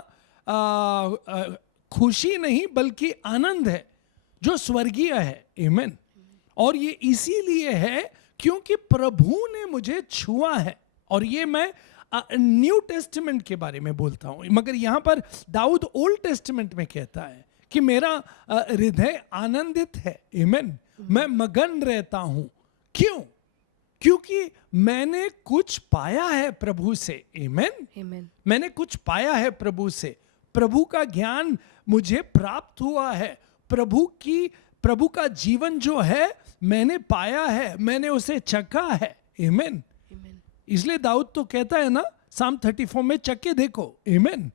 खुशी नहीं बल्कि आनंद है जो स्वर्गीय है। आमीन। और ये इसीलिए है क्योंकि प्रभु ने मुझे छुआ है। और ये मैं न्यू टेस्टामेंट के बारे में बोलता हूं, मगर यहां पर दाऊद ओल्ड टेस्टामेंट में कहता है कि मेरा हृदय आनंदित है। आमीन। मैं मगन रहता हूं। क्यों? क्योंकि मैंने कुछ पाया है प्रभु से। आमीन, आमीन। मैंने कुछ पाया है प्रभु से। प्रभु का ज्ञान मुझे प्राप्त हुआ है। प्रभु का जीवन जो है मैंने पाया है, मैंने उसे चखा है। आमीन। इसलिए दाऊद तो कहता है ना साम 34 में, चख के देखो। आमीन,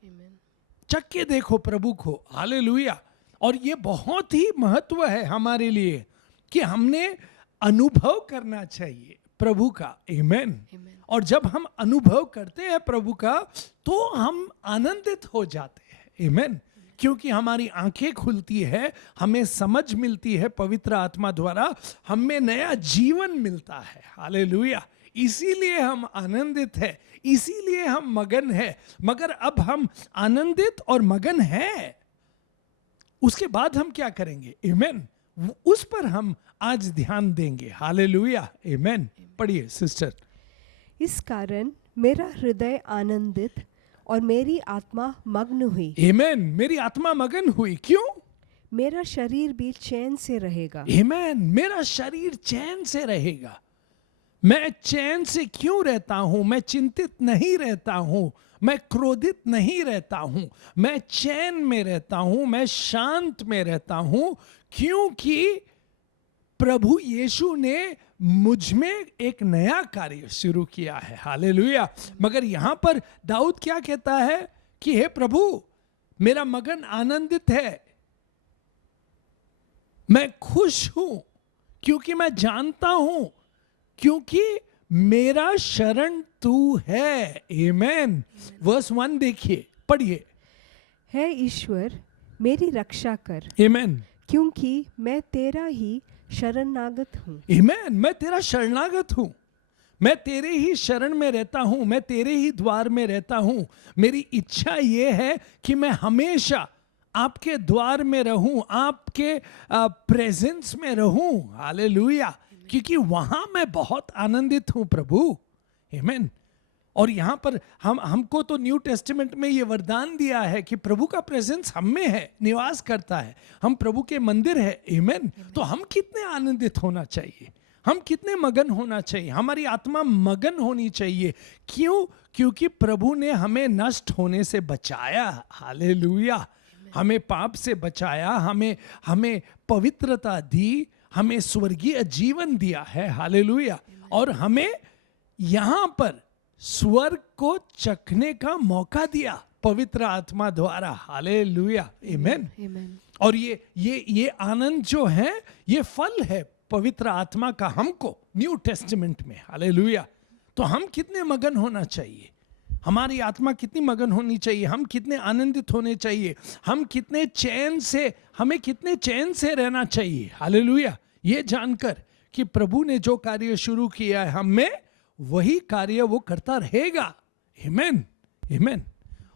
चख के देखो प्रभु को। हालेलुया। और ये बहुत ही महत्व है हमारे लिए कि हमने अनुभव करना चाहिए प्रभु का। आमीन। और जब हम अनुभव करते हैं प्रभु का तो हम आनंदित हो जाते हैं। आमीन। क्योंकि हमारी आंखें खुलती है, हमें समझ मिलती है पवित्र आत्मा द्वारा, हमें नया जीवन मिलता है। हालेलुया। इसीलिए हम आनंदित है, इसीलिए हम मगन है। मगर अब हम आनंदित और मगन है, उसके बाद हम क्या करेंगे? आमीन। उस पर हम आज ध्यान देंगे। हालेलुया, आमीन। पढ़िए सिस्टर। इस कारण मेरा हृदय आनंदित और मेरी आत्मा मग्न हुई। आमीन। मेरी आत्मा मगन हुई। क्यों? मेरा शरीर भी चैन से रहेगा। आमीन। मेरा शरीर चैन से रहेगा। मैं चैन से क्यों रहता हूं? मैं चिंतित नहीं रहता हूं, मैं क्रोधित नहीं रहता हूं, मैं चैन में रहता हूं, मैं शांत में रहता हूं, क्योंकि प्रभु यीशु ने मुझ में एक नया कार्य शुरू किया है। हालेलुया। मगर यहां पर दाऊद क्या कहता है कि हे प्रभु, मेरा मगन आनंदित है, मैं खुश हूं, क्योंकि मैं जानता हूं, क्योंकि मेरा शरण तू है। आमीन। वर्स 1 देखिए, पढ़िए। हे ईश्वर, मेरी रक्षा कर। आमीन। क्योंकि मैं तेरा ही शरणागत हूँ। आमीन। मैं तेरा शरणागत हूं, मैं तेरे ही शरण में रहता हूं, मैं तेरे ही द्वार में रहता हूं। मेरी इच्छा यह है कि मैं हमेशा आपके द्वार में रहूं, आपके प्रेजेंस में रहूं। हालेलुया। क्योंकि वहां मैं बहुत आनंदित हूं प्रभु। आमीन। और यहां पर हमको तो न्यू टेस्टामेंट में ये वरदान दिया है कि प्रभु का प्रेजेंस हम में है, निवास करता है, हम प्रभु के मंदिर है। आमीन। तो हम कितने आनंदित होना चाहिए, हम कितने मगन होना चाहिए, हमारी आत्मा मगन होनी चाहिए। क्यों? क्योंकि प्रभु ने हमें नष्ट होने से बचाया। हालेलुया। हमें पाप से बचाया, हमें पवित्रता दी, हमें स्वर्गीय जीवन दिया है। हालेलुया। और हमें यहां पर स्वर्ग को चखने का मौका दिया पवित्र आत्मा द्वारा। हालेलुया, आमीन। और ये आनंद जो है, ये फल है पवित्र आत्मा का हमको न्यू टेस्टामेंट में। हालेलुया। तो हम कितने मगन होना चाहिए, हमारी आत्मा कितनी मगन होनी चाहिए, हम कितने आनंदित होने चाहिए, हमें कितने चैन से रहना चाहिए। हालेलुया। ये जानकर कि प्रभु ने जो कार्य शुरू किया है हम में, वही कार्य वो करता रहेगा। आमीन, आमीन।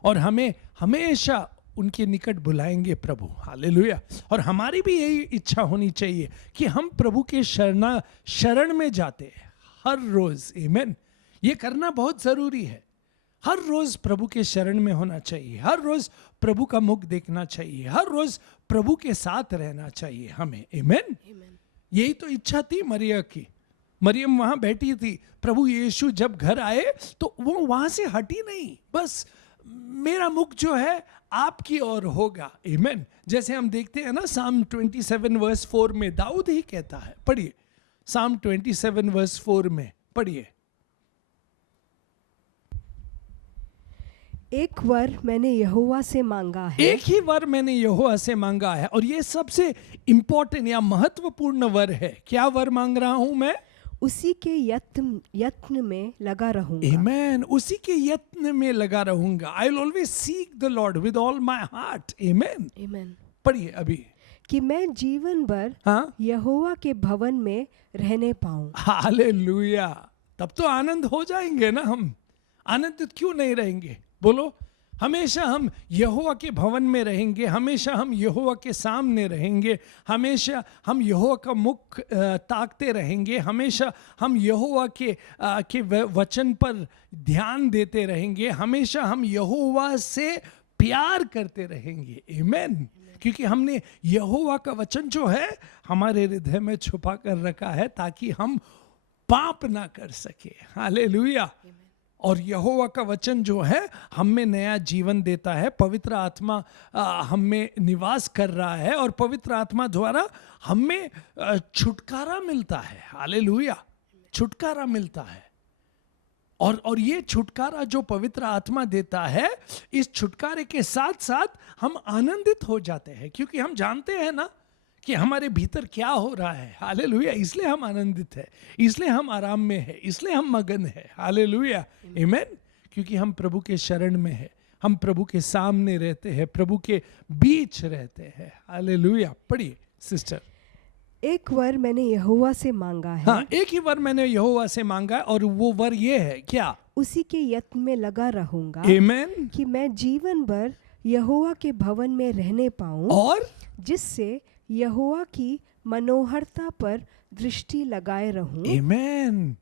और हमें हमेशा उनके निकट बुलाएंगे प्रभु। हालेलुया। और हमारी भी यही इच्छा होनी चाहिए कि हम प्रभु के शरण में जाते हैं हर रोज। आमीन। ये करना बहुत जरूरी है। हर रोज प्रभु के शरण में होना चाहिए, हर रोज प्रभु का मुख देखना चाहिए, हर रोज प्रभु के साथ रहना चाहिए हमें। आमीन। यही तो इच्छा थी मरियम की। मरियम वहां बैठी थी, प्रभु यीशु जब घर आए तो वो वहां से हटी नहीं, बस मेरा मुख जो है आपकी ओर होगा। आमीन। जैसे हम देखते हैं ना साम 27 वर्स 4 में दाऊद ही कहता है, पढ़िए साम 27 वर्स 4 में पढ़िए। एक वर मैंने यहोवा से मांगा है, एक ही वर मैंने यहोवा से मांगा है, और ये सबसे इंपॉर्टेंट या महत्वपूर्ण वर है। क्या वर मांग रहा हूं मैं? उसी के यत्न में लगा रहूंगा। आमेन। उसी के यत्न में लगा रहूंगा। I will always seek the Lord with all my heart. Amen. Amen. पढ़िए अभी। कि मैं जीवन भर यहोवा के भवन में रहने पाऊं। हालेलुया। तब तो आनंद हो जाएंगे ना हम। आनंदित क्यों नहीं रहेंगे बोलो? हमेशा हम यहोवा के भवन में रहेंगे, हमेशा हम यहोवा के सामने रहेंगे, हमेशा हम यहोवा का मुख ताकते रहेंगे, हमेशा हम यहोवा के वचन पर ध्यान देते रहेंगे, हमेशा हम यहोवा से प्यार करते रहेंगे। आमीन। क्योंकि हमने यहोवा का वचन जो है हमारे हृदय में छुपा कर रखा है ताकि हम पाप ना कर सके। हालेलुया। और यहोवा का वचन जो है हम में नया जीवन देता है। पवित्र आत्मा हम में निवास कर रहा है और पवित्र आत्मा द्वारा हम में छुटकारा मिलता है। हालेलुया। छुटकारा मिलता है। और ये छुटकारा जो पवित्र आत्मा देता है, इस छुटकारे के साथ साथ हम आनंदित हो जाते हैं, क्योंकि हम जानते हैं ना कि हमारे भीतर क्या हो रहा है। हालेलुया। इसलिए हम आनंदित है, इसलिए हम आराम में है, इसलिए हम मगन है। हालेलुया। आमीन। क्योंकि हम प्रभु के शरण में है, हम प्रभु के सामने रहते हैं, प्रभु के बीच रहते हैं। हालेलुया। पढ़िए सिस्टर। एक वर मैंने यहोवा से मांगा है। हाँ, एक ही वर मैंने यहोवा से मांगा है, और वो वर ये है क्या? उसी के यत्न में लगा रहूंगा। आमीन। कि मैं जीवन भर यहोवा के भवन में रहने पाऊं, और जिससे यहोवा की मनोहरता पर दृष्टि लगाए रहूं। आमीन।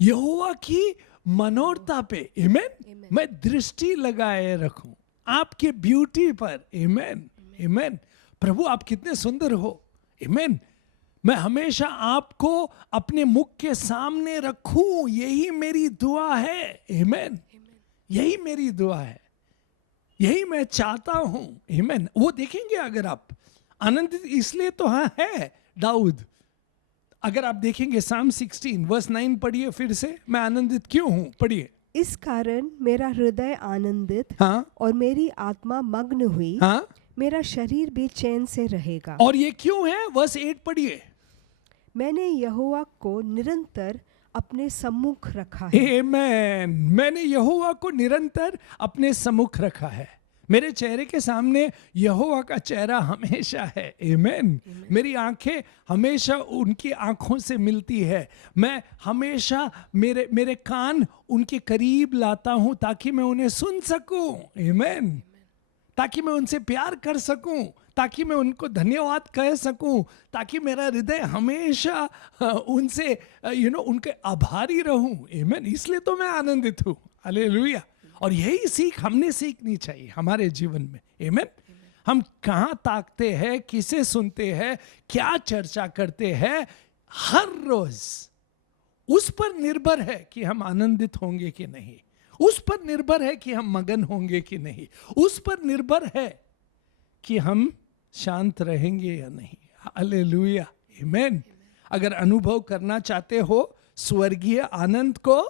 यहोवा की मनोहरता पे, आमीन, मैं दृष्टि लगाए रखूं आपके ब्यूटी पर। आमीन। आमीन। प्रभु आप कितने सुंदर हो। आमीन। मैं हमेशा आपको अपने मुख के सामने रखूं, यही मेरी दुआ है। आमीन। यही मेरी दुआ है, यही मैं चाहता हूं। आमीन। वो देखेंगे अगर आप आनंदित इसलिए तो हाँ है दाऊद। अगर आप देखेंगे साम 16 वर्स 9 पढ़िए फिर से। मैं आनंदित क्यों हूं? पढ़िए। इस कारण मेरा हृदय आनंदित और मेरी आत्मा मग्न हुई, मेरा शरीर भी चैन से रहेगा। और ये क्यों है? वर्स 8 पढ़िए। मैंने यहोवा को निरंतर अपने सम्मुख रखा है। आमीन। मैंने यहोवा को निरंतर अपने सम्मुख रखा है। मेरे चेहरे के सामने यहोवा का चेहरा हमेशा है। आमीन। मेरी आंखें हमेशा उनकी आंखों से मिलती है। मैं हमेशा मेरे कान उनके करीब लाता हूं ताकि मैं उन्हें सुन सकूं। आमीन। ताकि मैं उनसे प्यार कर सकूं, ताकि मैं उनको धन्यवाद कह सकूं, ताकि मेरा हृदय हमेशा उनसे उनके आभारी रहूं। आमीन। इसलिए तो मैं आनंदित हूं। हालेलुया। और यही सीख हमने सीखनी चाहिए हमारे जीवन में। आमीन। हम कहां ताकते हैं, किसे सुनते हैं, क्या चर्चा करते हैं, हर रोज उस पर निर्भर है कि हम आनंदित होंगे कि नहीं, उस पर निर्भर है कि हम मगन होंगे कि नहीं, उस पर निर्भर है कि हम शांत रहेंगे या नहीं। हालेलुया। आमीन। अगर अनुभव करना चाहते हो स्वर्गीय आनंद को,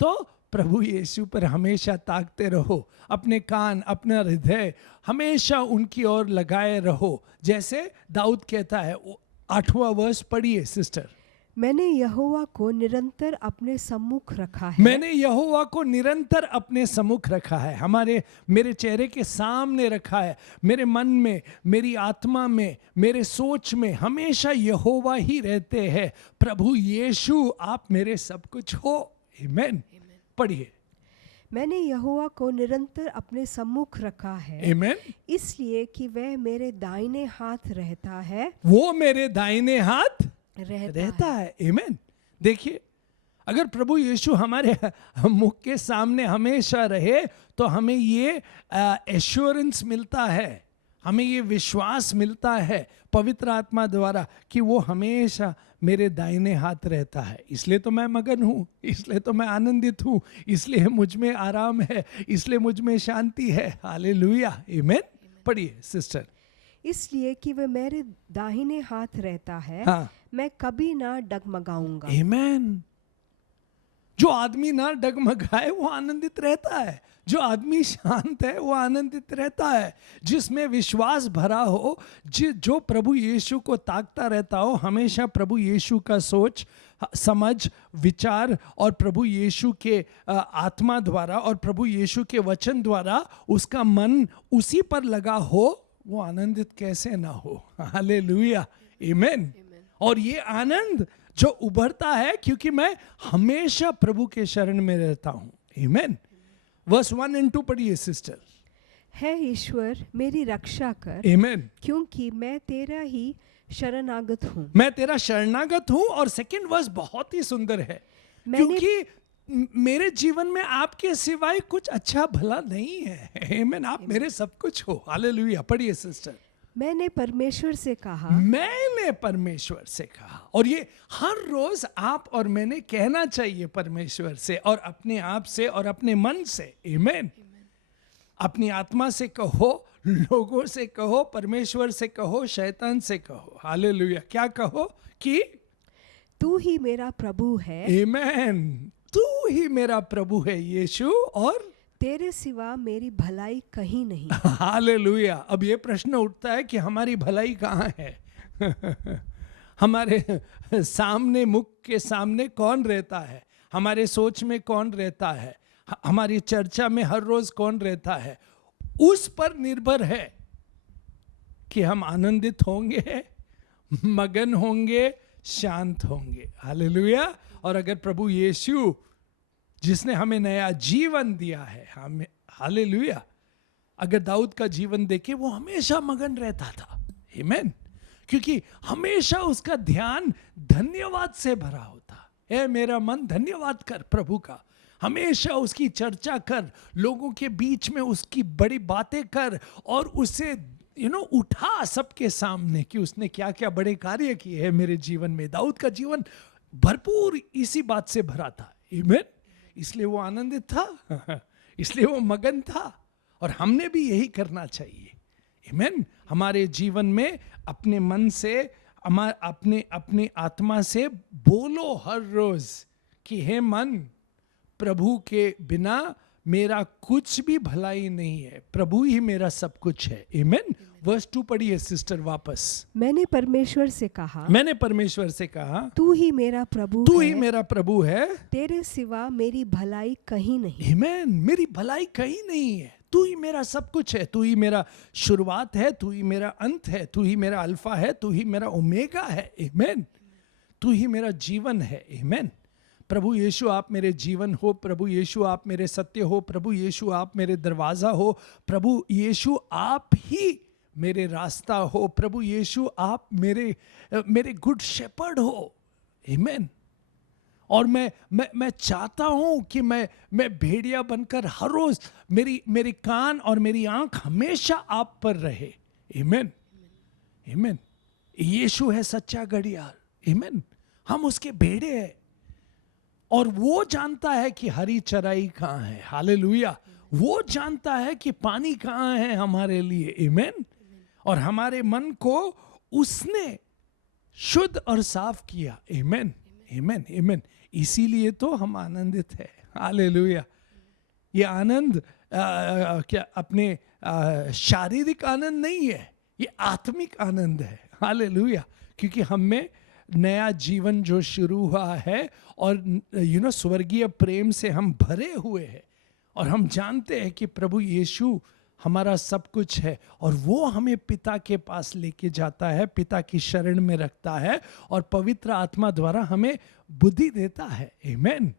तो प्रभु यीशु पर हमेशा ताकते रहो। अपने कान, अपना हृदय हमेशा उनकी ओर लगाए रहो। जैसे दाऊद कहता है, 8वां वर्स पढ़िए सिस्टर। मैंने यहोवा को निरंतर अपने सम्मुख रखा है। मैंने यहोवा को निरंतर अपने सम्मुख रखा है। मेरे चेहरे के सामने रखा है। मेरे मन में, मेरी आत्मा में, मेरे सोच में हमेशा यहोवा ही रहते हैं। प्रभु यीशु आप मेरे सब कुछ हो। आमीन। पढ़िए। मैंने यहोवा को निरंतर अपने सम्मुख रखा है, आमेन। इसलिए कि वह मेरे दाहिने हाथ रहता है, वो मेरे दाहिने हाथ रहता है। आमेन। देखिए, अगर प्रभु यीशु हमारे मुख के सामने हमेशा रहे तो हमें ये एश्योरेंस मिलता है, हमें ये विश्वास मिलता है पवित्र आत्मा द्वारा कि वो हमेशा मेरे दाहिने हाथ रहता है। इसलिए तो मैं मगन हूँ, इसलिए तो मैं आनंदित हूँ, इसलिए मुझ में आराम है, इसलिए मुझ में शांति है। हालेलुया। आमेन। पढ़िए सिस्टर। इसलिए कि वह मेरे दाहिने हाथ रहता है, हाँ। मैं कभी ना डगमगाऊंगा। आमेन। जो आदमी ना डगमगाए वो आनंदित रहता है, जो आदमी शांत है वो आनंदित रहता है, जिसमें विश्वास भरा हो, जो प्रभु यीशु को ताकता रहता हो, हमेशा प्रभु यीशु का सोच समझ विचार और प्रभु यीशु के आत्मा द्वारा और प्रभु यीशु के वचन द्वारा उसका मन उसी पर लगा हो, वो आनंदित कैसे ना हो। हालेलुया। आमेन। और ये आनंद जो उभरता है क्योंकि मैं हमेशा प्रभु के शरण में रहता हूं। आमेन। वर्स 1 और 2 पढ़िए सिस्टर। है ईश्वर मेरी रक्षा कर, आमेन। क्योंकि मैं तेरा ही शरणागत हूँ। मैं तेरा शरणागत हूं। और सेकंड वर्स बहुत ही सुंदर है, क्योंकि मेरे जीवन में आपके सिवाय कुछ अच्छा भला नहीं है। आमेन। आप मेरे सब कुछ हो। हालेलुया। पढ़िए सिस्टर। मैंने परमेश्वर से कहा, मैंने परमेश्वर से कहा। और ये हर रोज आप और मैंने कहना चाहिए परमेश्वर से और अपने आप से और अपने मन से। आमेन। अपनी आत्मा से कहो, लोगों से कहो, परमेश्वर से कहो, शैतान से कहो। हालेलुया। क्या कहो? कि तू ही मेरा प्रभु है। आमेन। तू ही मेरा प्रभु है यीशु, और तेरे सिवा मेरी भलाई कहीं नहीं। हालेलुया। अब ये प्रश्न उठता है कि हमारी भलाई कहाँ है? हमारे सामने, मुख के सामने कौन रहता है? हमारे सोच में कौन रहता है? हमारी चर्चा में हर रोज कौन रहता है? उस पर निर्भर है कि हम आनंदित होंगे, मगन होंगे, शांत होंगे। हालेलुया। और अगर प्रभु यीशु जिसने हमें नया जीवन दिया है, हमें, हालेलुया, अगर दाऊद का जीवन देखे वो हमेशा मगन रहता था। आमेन। क्योंकि हमेशा उसका ध्यान धन्यवाद से भरा होता है। मेरा मन धन्यवाद कर प्रभु का, हमेशा उसकी चर्चा कर, लोगों के बीच में उसकी बड़ी बातें कर और उसे उठा सबके सामने कि उसने क्या क्या बड़े कार्य किए हैं मेरे जीवन में। दाऊद का जीवन भरपूर इसी बात से भरा था। आमेन। इसलिए वो आनंदित था, इसलिए वो मगन था, और हमने भी यही करना चाहिए। आमेन। हमारे जीवन में अपने मन से, अपने आत्मा से बोलो हर रोज कि हे मन, प्रभु के बिना मेरा कुछ भी भलाई नहीं है, प्रभु ही मेरा सब कुछ है। आमेन। वर्स 2 पढ़िए सिस्टर वापस। मैंने परमेश्वर से कहा, मैंने परमेश्वर से कहा, तू ही मेरा प्रभु तू है, ही मेरा प्रभु है, तेरे सिवा मेरी भलाई कहीं नहीं। आमेन। मेरी भलाई कहीं नहीं है, तू ही मेरा सब कुछ है, तू ही मेरा शुरुआत है, तू ही मेरा अंत है, तू ही मेरा अल्फा है, तू ही मेरा ओमेगा है। आमेन। तू ही मेरा जीवन है। आमेन। प्रभु यीशु आप मेरे जीवन हो, प्रभु यीशु आप मेरे सत्य हो, प्रभु यीशु आप मेरे दरवाजा हो, प्रभु यीशु आप ही मेरे रास्ता हो, प्रभु यीशु आप मेरे गुड शेपर्ड हो। आमेन। और मैं चाहता हूं कि मैं भेड़िया बनकर हर रोज मेरी कान और मेरी आंख हमेशा आप पर रहे। आमेन। आमेन। यीशु है सच्चा घड़ियाल। आमेन। हम उसके भेड़े हैं और वो जानता है कि हरी चराई कहाँ है। हालेलुया। वो जानता है कि पानी कहाँ है हमारे लिए। आमेन। और हमारे मन को उसने शुद्ध और साफ किया। आमेन। आमेन। आमेन। इसीलिए तो हम आनंदित है। हालेलुया। ये आनंद क्या अपने शारीरिक आनंद नहीं है, ये आत्मिक आनंद है। हालेलुया। क्योंकि हम में नया जीवन जो शुरू हुआ है और स्वर्गीय प्रेम से हम भरे हुए हैं, और हम जानते हैं कि प्रभु यीशु हमारा सब कुछ है, और वो हमें पिता के पास लेके जाता है, पिता की शरण में रखता है, और पवित्र आत्मा द्वारा हमें बुद्धि देता है। आमेन।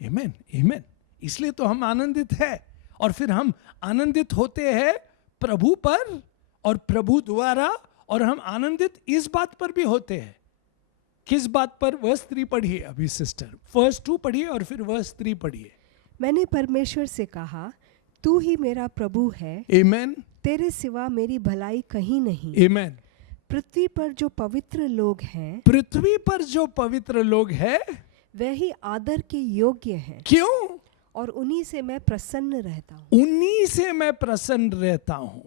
आमेन। आमेन। इसलिए तो हम आनंदित है। और फिर हम आनंदित होते हैं प्रभु पर और प्रभु द्वारा, और हम आनंदित इस बात पर भी होते हैं। किस बात पर? वर्स 3 पढ़िए अभी सिस्टर, वर्स 2 पढ़िए और फिर वर्स 3 पढ़िए। मैंने परमेश्वर से कहा, तू ही मेरा प्रभु है, आमेन, तेरे सिवा मेरी भलाई कहीं नहीं। आमेन। पृथ्वी पर जो पवित्र लोग हैं, पृथ्वी पर जो पवित्र लोग हैं, वह ही आदर के योग्य हैं, क्यों? और उन्हीं से मैं प्रसन्न रहता हूँ। उन्हीं से मैं प्रसन्न रहता हूं।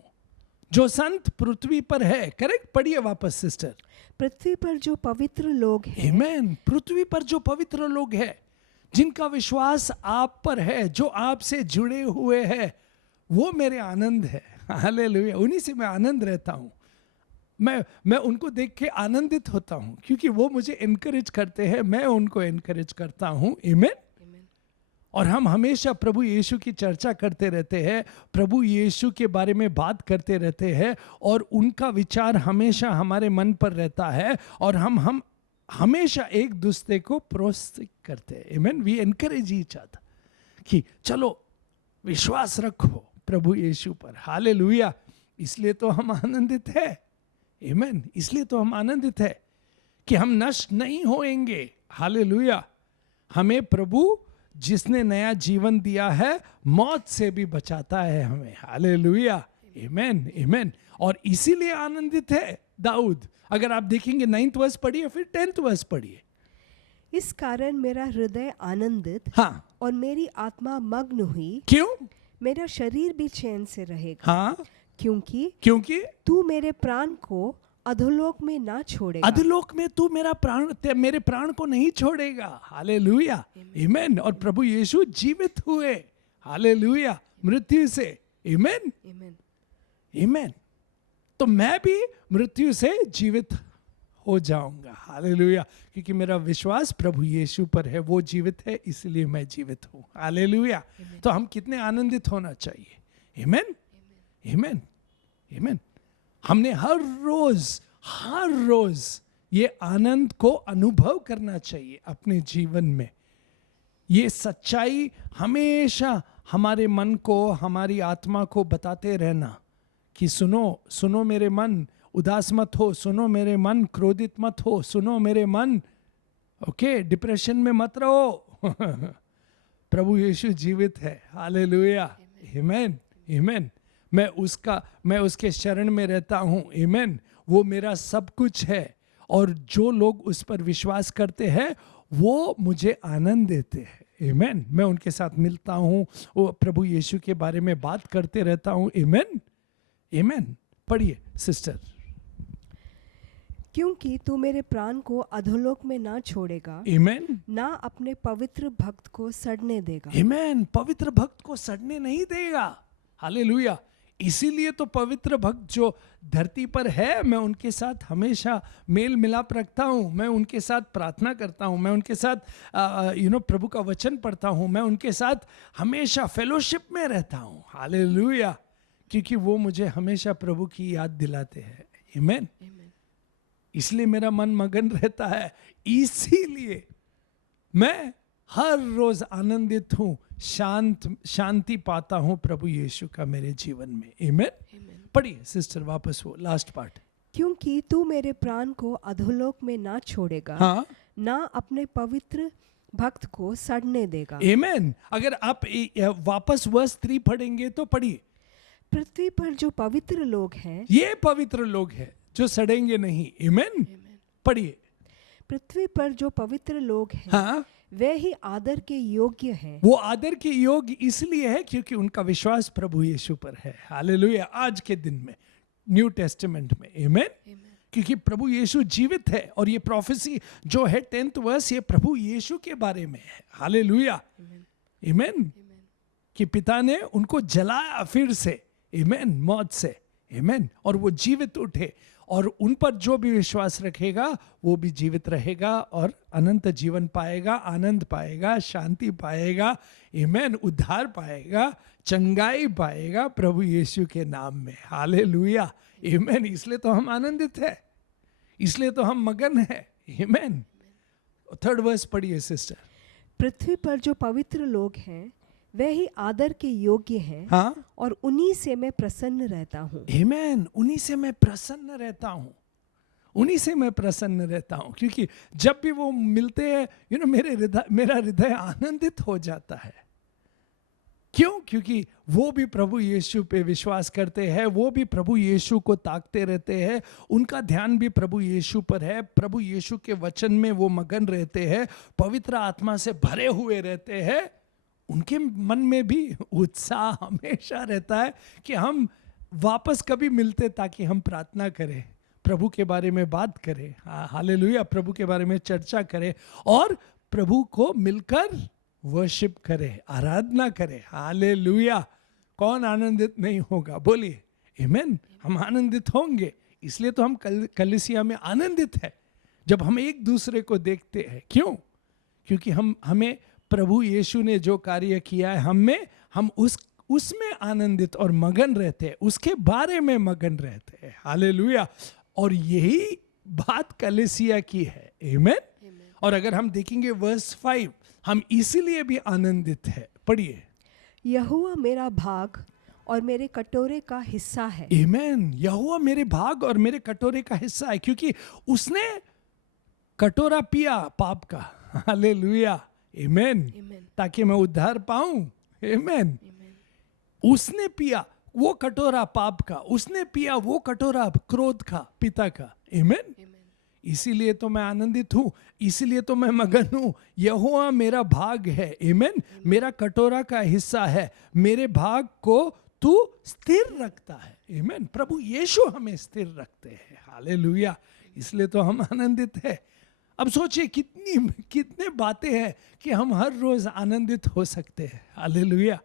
जो संत पृथ्वी पर है, करेक्ट, पढ़िए वापस सिस्टर। पृथ्वी पर जो पवित्र लोग हैं, आमेन। पृथ्वी पर जो पवित्र लोग हैं, जिनका विश्वास आप पर है, जो आपसे जुड़े हुए हैं, वो मेरे आनंद है। हालेलुया। उन्हीं से मैं आनंद रहता हूं। मैं उनको देख के आनंदित होता हूं, क्योंकि वो मुझे एनकरेज करते हैं, मैं उनको एनकरेज करता हूं। आमेन। और हम हमेशा प्रभु यीशु की चर्चा करते रहते हैं, प्रभु यीशु के बारे में बात करते रहते हैं, और उनका विचार हमेशा हमारे मन पर रहता है, और हम हमेशा एक दूसरे को प्रोत्साहित करते हैं। आमेन। वी एनकरेज ईच अदर कि चलो विश्वास रखो प्रभु यीशु पर। हालेलुया। इसलिए तो हम आनंदित है। आमेन। इसलिए तो हम आनंदित है कि हम नष्ट नहीं होएंगे। हालेलुया। हमें प्रभु जिसने नया जीवन दिया है, मौत से भी बचाता है हमें। हालेलुया। आमेन, आमेन। और इसीलिए आनंदित है दाऊद। अगर आप देखेंगे 9th वर्स पढ़िए, फिर 10th वर्स पढ़िए। इस कारण मेरा हृदय आनंदित, हाँ, और मेरी आत्मा मग्न हुई। क्यों? मेरा शरीर भी चैन से रहेगा। हाँ, क्योंकि तू मेरे प्राण को अधोलोक में ना छोड़ेगा। अधोलोक में तू मेरे प्राण को नहीं छोड़ेगा। हालेलुया। आमेन। और प्रभु यीशु जीवित हुए। हालेलुया। मृत्यु से। आमेन, आमीन। आमेन। तो मैं भी मृत्यु से जीवित हो जाऊंगा। हालेलुया। क्योंकि मेरा विश्वास प्रभु यीशु पर है, वो जीवित है, इसलिए मैं जीवित हूं। हालेलुया। तो हम कितने आनंदित होना चाहिए। आमेन, आमेन, आमेन। हमने हर रोज ये आनंद को अनुभव करना चाहिए अपने जीवन में। ये सच्चाई हमेशा हमारे मन को, हमारी आत्मा को बताते रहना कि सुनो मेरे मन, उदास मत हो। सुनो मेरे मन, क्रोधित मत हो। सुनो मेरे मन, ओके, डिप्रेशन में मत रहो। प्रभु यीशु जीवित है। हालेलुया। आमेन, आमेन। मैं उसके शरण में रहता हूँ। आमेन। वो मेरा सब कुछ है, और जो लोग उस पर विश्वास करते हैं, वो मुझे आनंद देते हैं। आमेन। मैं उनके साथ मिलता हूँ, वो प्रभु यीशु के बारे में बात करते रहता हूँ। आमेन, आमेन। पढ़िए सिस्टर। क्योंकि तू मेरे प्राण को अधोलोक में ना छोड़ेगा। आमेन, ना अपने पवित्र भक्त को सड़ने देगा। आमेन। पवित्र भक्त को सड़ने नहीं देगा। हालेलुया। इसीलिए तो पवित्र भक्त जो धरती पर है, मैं उनके साथ हमेशा मेल मिलाप रखता हूँ। मैं उनके साथ प्रार्थना करता हूँ। मैं उनके साथ प्रभु का वचन पढ़ता हूँ। मैं उनके साथ हमेशा फेलोशिप में रहता हूँ। हालेलुया। क्योंकि वो मुझे हमेशा प्रभु की याद दिलाते हैं। आमेन। इसलिए मेरा मन मगन रहता है। इसीलिए मैं हर रोज आनंदित हूं, शांति पाता हूं प्रभु यीशु का मेरे जीवन में। आमेन। पढ़िए सिस्टर वापस वो लास्ट पार्ट। क्योंकि तू मेरे प्राण को अधोलोक में ना छोड़ेगा। हाँ, ना अपने पवित्र भक्त को सड़ने देगा। आमेन। अगर आप वापस वर्स 3 पढ़ेंगे तो पढ़िए। पृथ्वी पर जो पवित्र लोग हैं, ये पवित्र लोग हैं जो सड़ेंगे नहीं। आमेन। पढ़िए। पृथ्वी पर जो पवित्र लोग हैं, हाँ, वे ही आदर के योग्य हैं। वो आदर के योग्य इसलिए है क्योंकि उनका विश्वास प्रभु यीशु पर है। हालेलुया। आज के दिन में, न्यू टेस्टामेंट में। आमेन। क्योंकि प्रभु यीशु जीवित है, और ये प्रोफेसी जो है 10th वर्स, ये प्रभु यीशु के बारे में है। हालेलुया। आमेन। कि पिता ने उनको जलाया फिर से। आमेन। मौत से। आमेन। और वो जीवित उठे, और उन पर जो भी विश्वास रखेगा वो भी जीवित रहेगा, और अनंत जीवन पाएगा, आनंद पाएगा, शांति पाएगा। आमेन। उद्धार पाएगा, चंगाई पाएगा प्रभु यीशु के नाम में। हालेलुया। आमेन। इसलिए तो हम आनंदित है, इसलिए तो हम मगन है। आमेन। 3rd वर्स पढ़िए सिस्टर। पृथ्वी पर जो पवित्र लोग हैं, वह ही आदर के योग्य हैं हाँ, और उन्हीं से मैं प्रसन्न रहता हूँ। आमेन। उन्हीं से मैं प्रसन्न रहता हूँ, उन्हीं से मैं प्रसन्न रहता हूँ, क्योंकि जब भी वो मिलते हैं मेरा हृदय आनंदित हो जाता है। क्यों? क्योंकि वो भी प्रभु यीशु पे विश्वास करते हैं, वो भी प्रभु यीशु को ताकते रहते हैं, उनका ध्यान भी प्रभु यीशु पर है, प्रभु यीशु के वचन में वो मगन रहते हैं, पवित्र आत्मा से भरे हुए रहते हैं। उनके मन में भी उत्साह हमेशा रहता है कि हम वापस कभी मिलते ताकि हम प्रार्थना करें, प्रभु के बारे में बात करें, हालेलुया, प्रभु के बारे में चर्चा करें और प्रभु को मिलकर वर्शिप करे, आराधना करे। हालेलुया। कौन आनंदित नहीं होगा? बोलिए आमेन। हम आनंदित होंगे, इसलिए तो हम कलीसिया में आनंदित है जब हम एक दूसरे को देखते हैं। क्यों? क्योंकि हमें प्रभु यीशु ने जो कार्य किया है हम उसमें आनंदित और मगन रहते हैं, उसके बारे में मगन रहते हैं। हालेलुया। और यही बात कलीसिया की है। आमेन। और अगर हम देखेंगे वर्स 5, हम इसीलिए भी आनंदित है। पढ़िए। यहोवा मेरा भाग और मेरे कटोरे का हिस्सा है। आमेन। यहोवा मेरे भाग और मेरे कटोरे का हिस्सा है, क्योंकि उसने कटोरा पिया पाप का। हालेलुया। आमेन। ताकि मैं उद्धार पाऊं। आमेन। उसने पिया वो कटोरा पाप का, उसने पिया वो कटोरा क्रोध का, पिता का। आमेन। इसीलिए तो मैं आनंदित हूं, इसीलिए तो मैं मगन हूं। यहोवा मेरा भाग है। आमेन। मेरा कटोरा का हिस्सा है, मेरे भाग को तू स्थिर रखता है। आमेन। प्रभु यीशु हमें स्थिर रखते हैं। हालेलुया। इसलिए तो हम आनंदित हैं। अब सोचिए कितने बातें हैं कि हम हर रोज आनंदित हो सकते हैं। हालेलुया।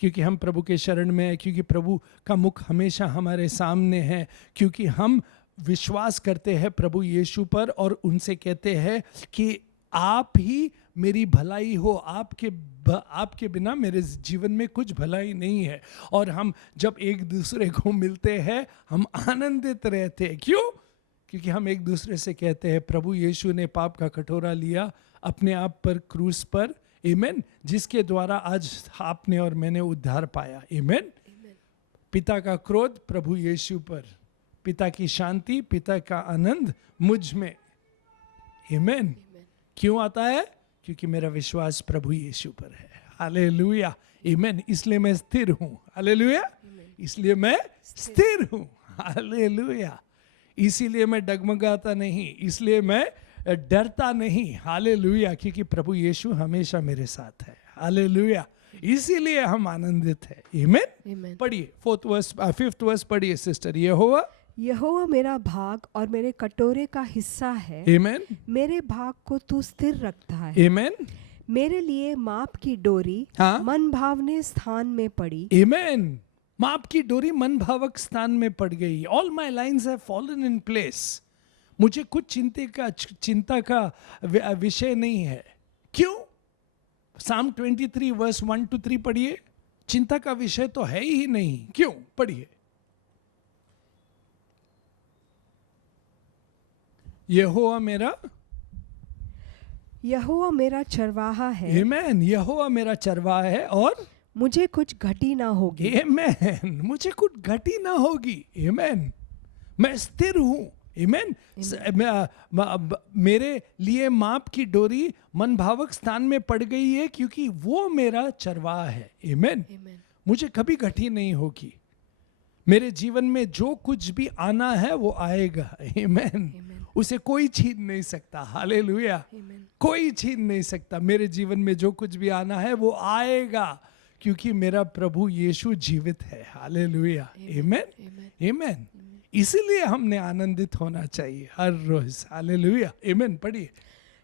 क्योंकि हम प्रभु के शरण में हैं, क्योंकि प्रभु का मुख हमेशा हमारे सामने है, क्योंकि हम विश्वास करते हैं प्रभु यीशु पर और उनसे कहते हैं कि आप ही मेरी भलाई हो, आपके बिना मेरे जीवन में कुछ भलाई नहीं है। और हम जब एक दूसरे को मिलते हैं हम आनंदित रहते हैं। क्यों? क्योंकि हम एक दूसरे से कहते हैं प्रभु यीशु ने पाप का कटोरा लिया अपने आप पर क्रूस पर। आमेन। जिसके द्वारा आज आपने और मैंने उद्धार पाया। आमेन। पिता का क्रोध प्रभु यीशु पर, पिता की शांति, पिता का आनंद मुझ में। आमेन। क्यों आता है? क्योंकि मेरा विश्वास प्रभु यीशु पर है। हालेलुया। आमेन। इसलिए मैं स्थिर हूं। हालेलुया। इसलिए मैं स्थिर हूं। हालेलुया। इसीलिए मैं डगमगाता नहीं, इसलिए मैं डरता नहीं। हालेलुया। क्योंकि प्रभु यीशु हमेशा मेरे साथ है। हालेलुया। इसीलिए हम आनंदित है। आमेन। पढ़िए 5th वर्स पढ़िए सिस्टर। यहोवा मेरा भाग और मेरे कटोरे का हिस्सा है। आमेन। मेरे भाग को तू स्थिर रखता है। आमेन। मेरे लिए माप की डोरी मन भावने स्थान में पड़ी। आमेन। माप की डोरी मन भावक स्थान में पड़ गई। All my lines have fallen in place. मुझे कुछ चिंता का विषय नहीं है। क्यों? Psalm 23 वर्स 1 to 3 पढ़िए। चिंता का विषय तो है ही नहीं। क्यों? पढ़िए। यहोवा मेरा चरवाहा है। आमेन। यहोवा मेरा चरवाहा है और मुझे कुछ घटी ना होगी। आमेन। मुझे कुछ घटी ना होगी। आमेन। मैं स्थिर हूं। आमेन। मेरे लिए माप की डोरी मन भावक स्थान में पड़ गई है, क्योंकि वो मेरा चरवाहा है। आमेन। मुझे कभी घटी नहीं होगी। मेरे जीवन में जो कुछ भी आना है वो आएगा। आमेन। उसे कोई छीन नहीं सकता। हालेलुया। कोई छीन नहीं सकता। मेरे जीवन में जो कुछ भी आना है वो आएगा, क्योंकि मेरा प्रभु यीशु जीवित है। हालेलुया। आमेन। आमेन। इसीलिए हमने आनंदित होना चाहिए हर रोज। हालेलुया। आमेन। पढ़िए।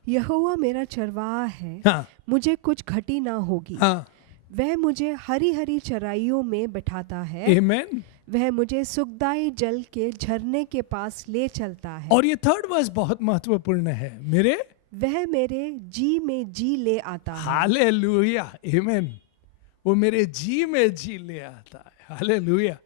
यहोवा मेरा चरवाहा है। हाँ। मुझे कुछ घटी ना होगी। हाँ। वह मुझे हरी हरी चराइयों में बैठाता है। आमेन। वह मुझे सुखदाई जल के झरने के पास ले चलता है। और ये 3rd वर्स बहुत महत्वपूर्ण है। वह मेरे जी में जी ले आता है। हालेलुया। आमेन। वो मेरे जी में जी ले आता है। हालेलुया।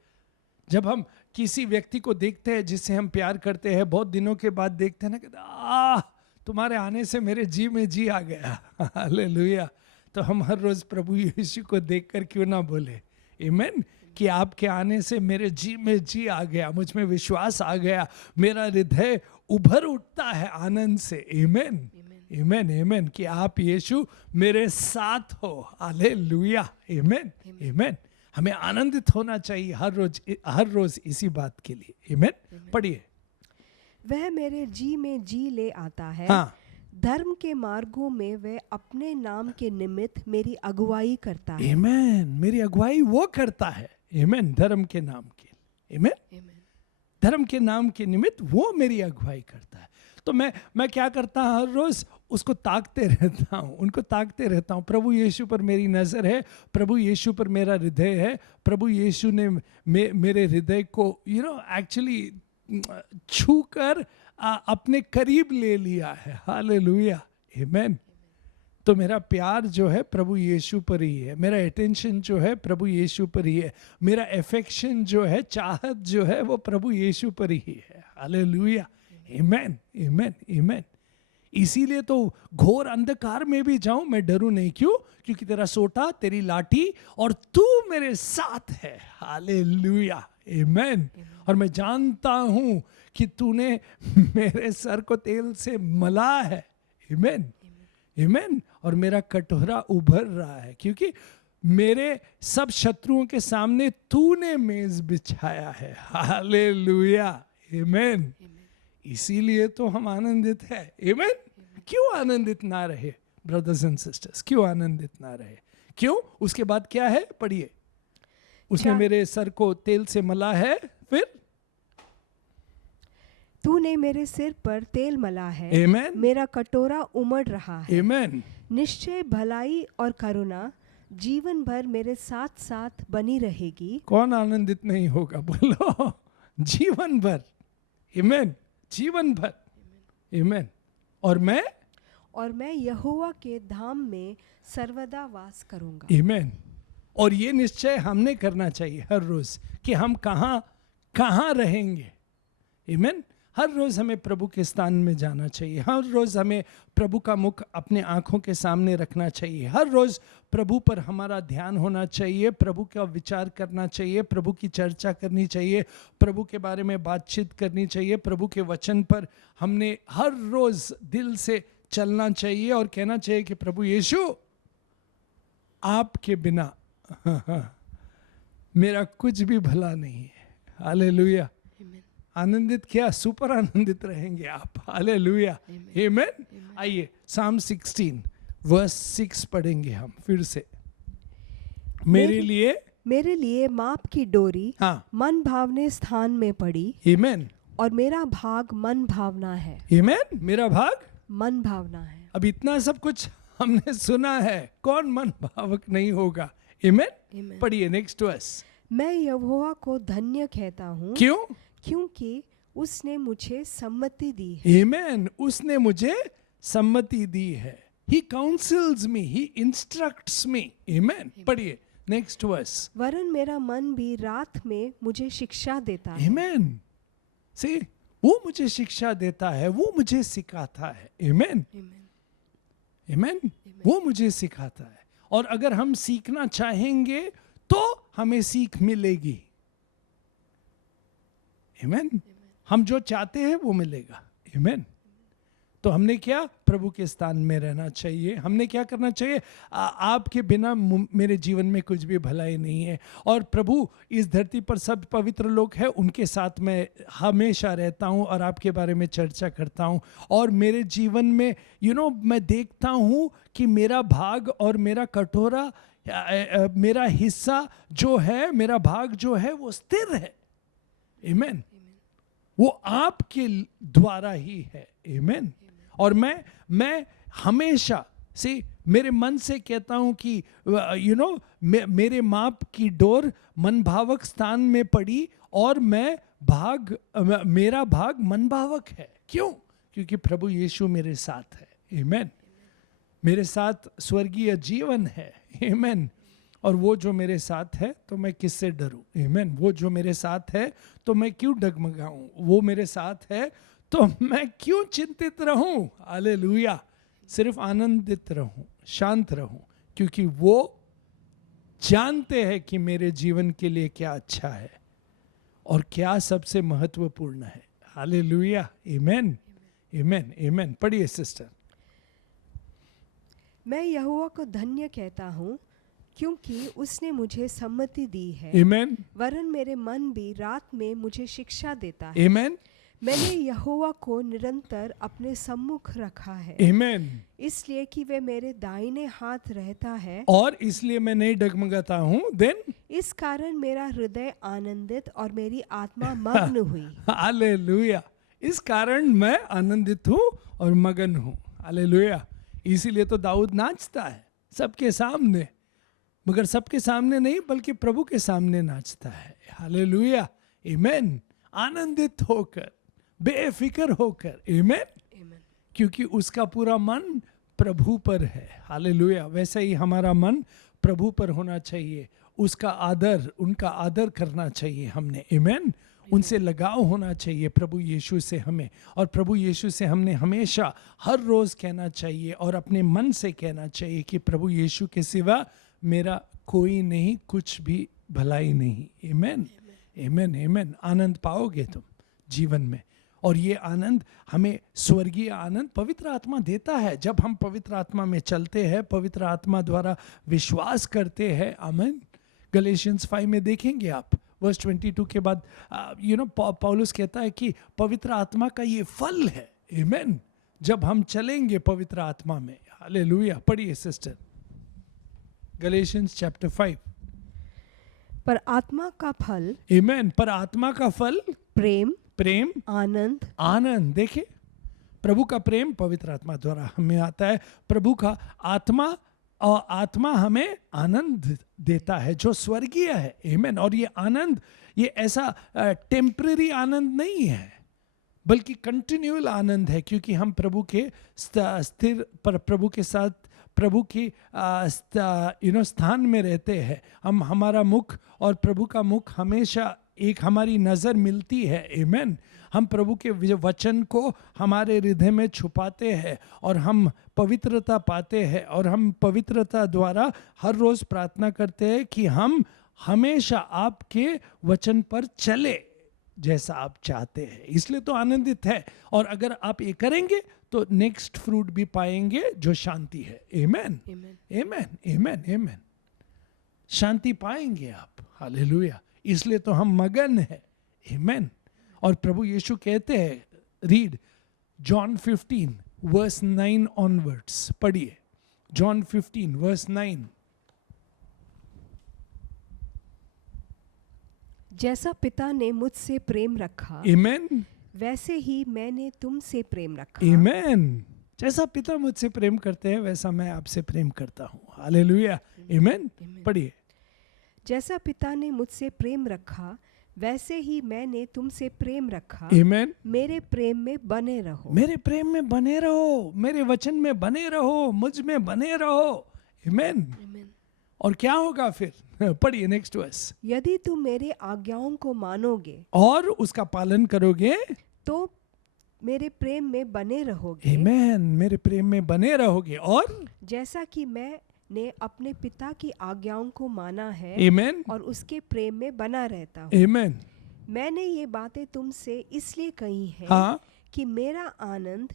जब हम किसी व्यक्ति को देखते हैं जिससे हम प्यार करते हैं, बहुत दिनों के बाद देखते हैं ना, कहते तुम्हारे आने से मेरे जी में जी आ गया। हालेलुया। तो हम हर रोज प्रभु यीशु को देखकर क्यों ना बोले आमीन, कि आपके आने से मेरे जी में जी आ गया, मुझ में विश्वास आ गया, मेरा हृदय उभर उठता है आनंद से। आमीन आमीन आमीन, कि आप यीशु मेरे साथ हो। हालेलुया आमीन आमीन। हमें आनंदित होना चाहिए हर रोज इसी बात के लिए। आमीन। पढ़िए। वह मेरे जी में जी ले आता है। हाँ, धर्म के मार्गों में वह अपने नाम के निमित्त मेरी अगुवाई करता है। आमीन। मेरी अगुवाई वो करता है। आमीन। धर्म के नाम के। आमीन। धर्म के नाम के निमित्त वो मेरी अगुवाई करता है। तो मैं क्या करता हूँ, हर रोज उसको ताकते रहता हूँ, उनको ताकते रहता हूँ। प्रभु यीशु पर मेरी नज़र है, प्रभु यीशु पर मेरा हृदय है, प्रभु यीशु ने मेरे हृदय को एक्चुअली छू कर अपने करीब ले लिया है। हालेलुया आमीन। तो मेरा प्यार जो है प्रभु यीशु पर ही है, मेरा अटेंशन जो है प्रभु यीशु पर ही है, मेरा एफेक्शन जो है, चाहत जो है वो प्रभु यीशु पर ही है। हालेलुया आमीन आमीन आमीन। इसीलिए तो घोर अंधकार में भी जाऊं मैं डरूं नहीं। क्यों? क्योंकि तेरा सोटा, तेरी लाठी और तू मेरे साथ है। हालेलुया आमीन। और मैं जानता हूं कि तूने मेरे सर को तेल से मला है। आमीन आमीन। और मेरा कटोरा उभर रहा है, क्योंकि मेरे सब शत्रुओं के सामने तूने मेज बिछाया है। हालेलुया आमीन। इसीलिए तो हम आनंदित है। आमीन। क्यों आनंदित ना रहे ब्रदर्स एंड सिस्टर्स, क्यों आनंदित ना रहे? क्यों? उसके बाद क्या है? पढ़िए। उसने मेरे सर को तेल से मला है, फिर तूने मेरे सिर पर तेल मला है। आमीन। मेरा कटोरा उमड़ रहा है। आमीन। निश्चय भलाई और करुणा जीवन भर मेरे साथ साथ बनी रहेगी। कौन आनंदित नहीं होगा? बोलो, जीवन भर। आमीन। जीवन भर। आमीन। और मैं यहोवा के धाम में सर्वदा वास करूंगा। आमीन। और ये निश्चय हमने करना चाहिए हर रोज कि हम कहाँ रहेंगे। आमीन। हर रोज हमें प्रभु के स्थान में जाना चाहिए, हर रोज हमें प्रभु का मुख अपने आंखों के सामने रखना चाहिए, हर रोज प्रभु पर हमारा ध्यान होना चाहिए, प्रभु का विचार करना चाहिए, प्रभु की चर्चा करनी चाहिए, प्रभु के बारे में बातचीत करनी चाहिए, प्रभु के वचन पर हमने हर रोज दिल से चलना चाहिए और कहना चाहिए कि प्रभु यीशु, आपके बिना मेरा कुछ भी भला नहीं है। हालेलुया। आनंदित क्या? सुपर आनंदित रहेंगे आप। हालेलुया आमीन। आइए Psalm 16 वर्स 6 पढ़ेंगे हम फिर से। मेरे लिए माप की डोरी हाँ, मन भावने स्थान में पड़ी। आमीन। और मेरा भाग मन भावना है। आमीन। मेरा भाग मन भावना है। अब इतना सब कुछ हमने सुना है, कौन मन भावक नहीं होगा? आमीन। पढ़िए नेक्स्ट वर्स। मैं यहोवा को धन्य कहता हूँ। क्यों? क्योंकि उसने मुझे सम्मति दी है। आमीन। उसने मुझे सम्मति दी है। He counsels me, he instructs me. Amen. पढ़िए नेक्स्ट वर्स। वरन मेरा मन भी रात में मुझे शिक्षा देता है। Amen. See, वो मुझे शिक्षा देता है, वो मुझे सिखाता है। Amen. Amen. वो मुझे सिखाता है। और अगर हम सीखना चाहेंगे तो हमें सीख मिलेगी। Amen. हम जो चाहते हैं वो मिलेगा। Amen. तो हमने क्या? प्रभु के स्थान में रहना चाहिए। हमने क्या करना चाहिए? आपके बिना मेरे जीवन में कुछ भी भलाई नहीं है। और प्रभु इस धरती पर सब पवित्र लोग हैं, उनके साथ मैं हमेशा रहता हूँ और आपके बारे में चर्चा करता हूँ। और मेरे जीवन में मैं देखता हूँ कि मेरा भाग और मेरा कटोरा, मेरा हिस्सा जो है, मेरा भाग जो है वो स्थिर है। आमीन। वो आपके द्वारा ही है। आमीन। और मैं हमेशा से मेरे मन से कहता हूं कि मेरे माप की डोर मन भावक स्थान में पड़ी और मेरा भाग मन भावक है। क्यों? क्योंकि प्रभु यीशु मेरे साथ है। आमीन। मेरे साथ स्वर्गीय जीवन है। आमीन। और वो जो मेरे साथ है तो मैं किससे डरूं? आमीन। वो जो मेरे साथ है तो मैं क्यों डगमगाऊं? वो मेरे साथ है तो मैं क्यों चिंतित रहूं? हालेलुया। सिर्फ आनंदित रहूं, शांत रहूं, क्योंकि वो जानते हैं कि मेरे जीवन के लिए क्या अच्छा है और क्या सबसे महत्वपूर्ण है। हालेलुया, आमेन, आमेन, आमेन। पढ़िए सिस्टर। मैं यहोवा को धन्य कहता हूँ क्योंकि उसने मुझे सम्मति दी है। आमेन, वरन मेरे मन भी रात में मुझे शिक्षा देता है। आमेन, मैंने यहोवा को निरंतर अपने सम्मुख रखा है, आमेन। इसलिए कि वे मेरे दाहिने हाथ रहता है, और इसलिए मैं नहीं डगमगाता हूँ। देन इस कारण मेरा हृदय आनंदित और मेरी आत्मा मग्न हुई। हालेलुया। इस कारण मैं आनंदित हूँ और मगन हूँ। हालेलुया। इसीलिए तो दाऊद नाचता है सबके सामने, मगर सबके सामने नहीं बल्कि प्रभु के सामने नाचता है। हालेलुया, आमेन। आनंदित होकर, बेफिक्र होकर, आमेन, क्योंकि उसका पूरा मन प्रभु पर है। हालेलुया। वैसे ही हमारा मन प्रभु पर होना चाहिए, उसका आदर, उनका आदर करना चाहिए हमने। आमेन। उनसे लगाव होना चाहिए प्रभु यीशु से हमें, और प्रभु यीशु से हमने हमेशा हर रोज कहना चाहिए और अपने मन से कहना चाहिए कि प्रभु यीशु के सिवा मेरा कोई नहीं, कुछ भी भलाई नहीं। आमेन, आमेन, आमेन। आनंद पाओगे तुम जीवन में, और ये आनंद हमें स्वर्गीय आनंद पवित्र आत्मा देता है। जब हम पवित्र आत्मा में चलते हैं, पवित्र आत्मा द्वारा विश्वास करते हैं। आमीन। गलेशियंस 5 में देखेंगे आप, वर्स 22 के बाद पौलुस कहता है कि पवित्र आत्मा का ये फल है। आमीन। जब हम चलेंगे पवित्र आत्मा में। हालेलुया। पढ़िए सिस्टर, गलेशियंस चैप्टर 5। पर आत्मा का फल, आमीन, पर आत्मा का फल प्रेम, प्रेम, आनंद, आनंद। देखिए, प्रभु का प्रेम पवित्र आत्मा द्वारा हमें आता है। प्रभु का आत्मा, और आत्मा हमें आनंद देता है जो स्वर्गीय है। आमीन। और ये आनंद, ये ऐसा टेम्पररी आनंद नहीं है, बल्कि कंटिन्यूअल आनंद है, क्योंकि हम प्रभु के स्थिर पर, प्रभु के साथ, प्रभु की स्थान में रहते हैं। हम, हमारा मुख और प्रभु का मुख हमेशा एक हमारी नज़र मिलती है। आमीन। हम प्रभु के वचन को हमारे हृदय में छुपाते हैं और हम पवित्रता पाते हैं, और हम पवित्रता द्वारा हर रोज़ प्रार्थना करते हैं कि हम हमेशा आपके वचन पर चले जैसा आप चाहते हैं। इसलिए तो आनंदित है, और अगर आप ये करेंगे तो नेक्स्ट फ्रूट भी पाएंगे जो शांति है। आमीन, आमीन, आमीन, आमीन। शांति पाएंगे आप। हालेलुया। इसलिए तो हम मगन है। आमीन। और प्रभु यीशु कहते हैं, रीड जॉन 15 वर्स 9 ऑनवर्ड्स। पढ़िए जॉन 15 वर्स 9। जैसा पिता ने मुझसे प्रेम रखा, आमीन, वैसे ही मैंने तुमसे प्रेम रखा। आमीन। जैसा पिता मुझसे प्रेम करते हैं वैसा मैं आपसे प्रेम करता हूँ। हालेलुया, आमीन। पढ़िए। जैसा पिता ने मुझसे प्रेम रखा, वैसे ही मैंने तुमसे प्रेम रखा। आमीन। मेरे प्रेम में बने रहो। मेरे प्रेम में बने रहो, मेरे वचन में बने रहो, मुझ में बने रहो। आमीन। और क्या होगा फिर? पढ़िए नेक्स्ट वर्स। यदि तुम मेरे आज्ञाओं को मानोगे और उसका पालन करोगे तो मेरे प्रेम में बने रहोगे। आमीन। मेरे प्रेम में बने रहोगे, और जैसा कि मैंने अपने पिता की आज्ञाओं को माना है, आमीन, और उसके प्रेम में बना रहता हूँ। आमीन। मैंने ये बातें तुमसे इसलिए कही हैं, हाँ, कि मेरा आनंद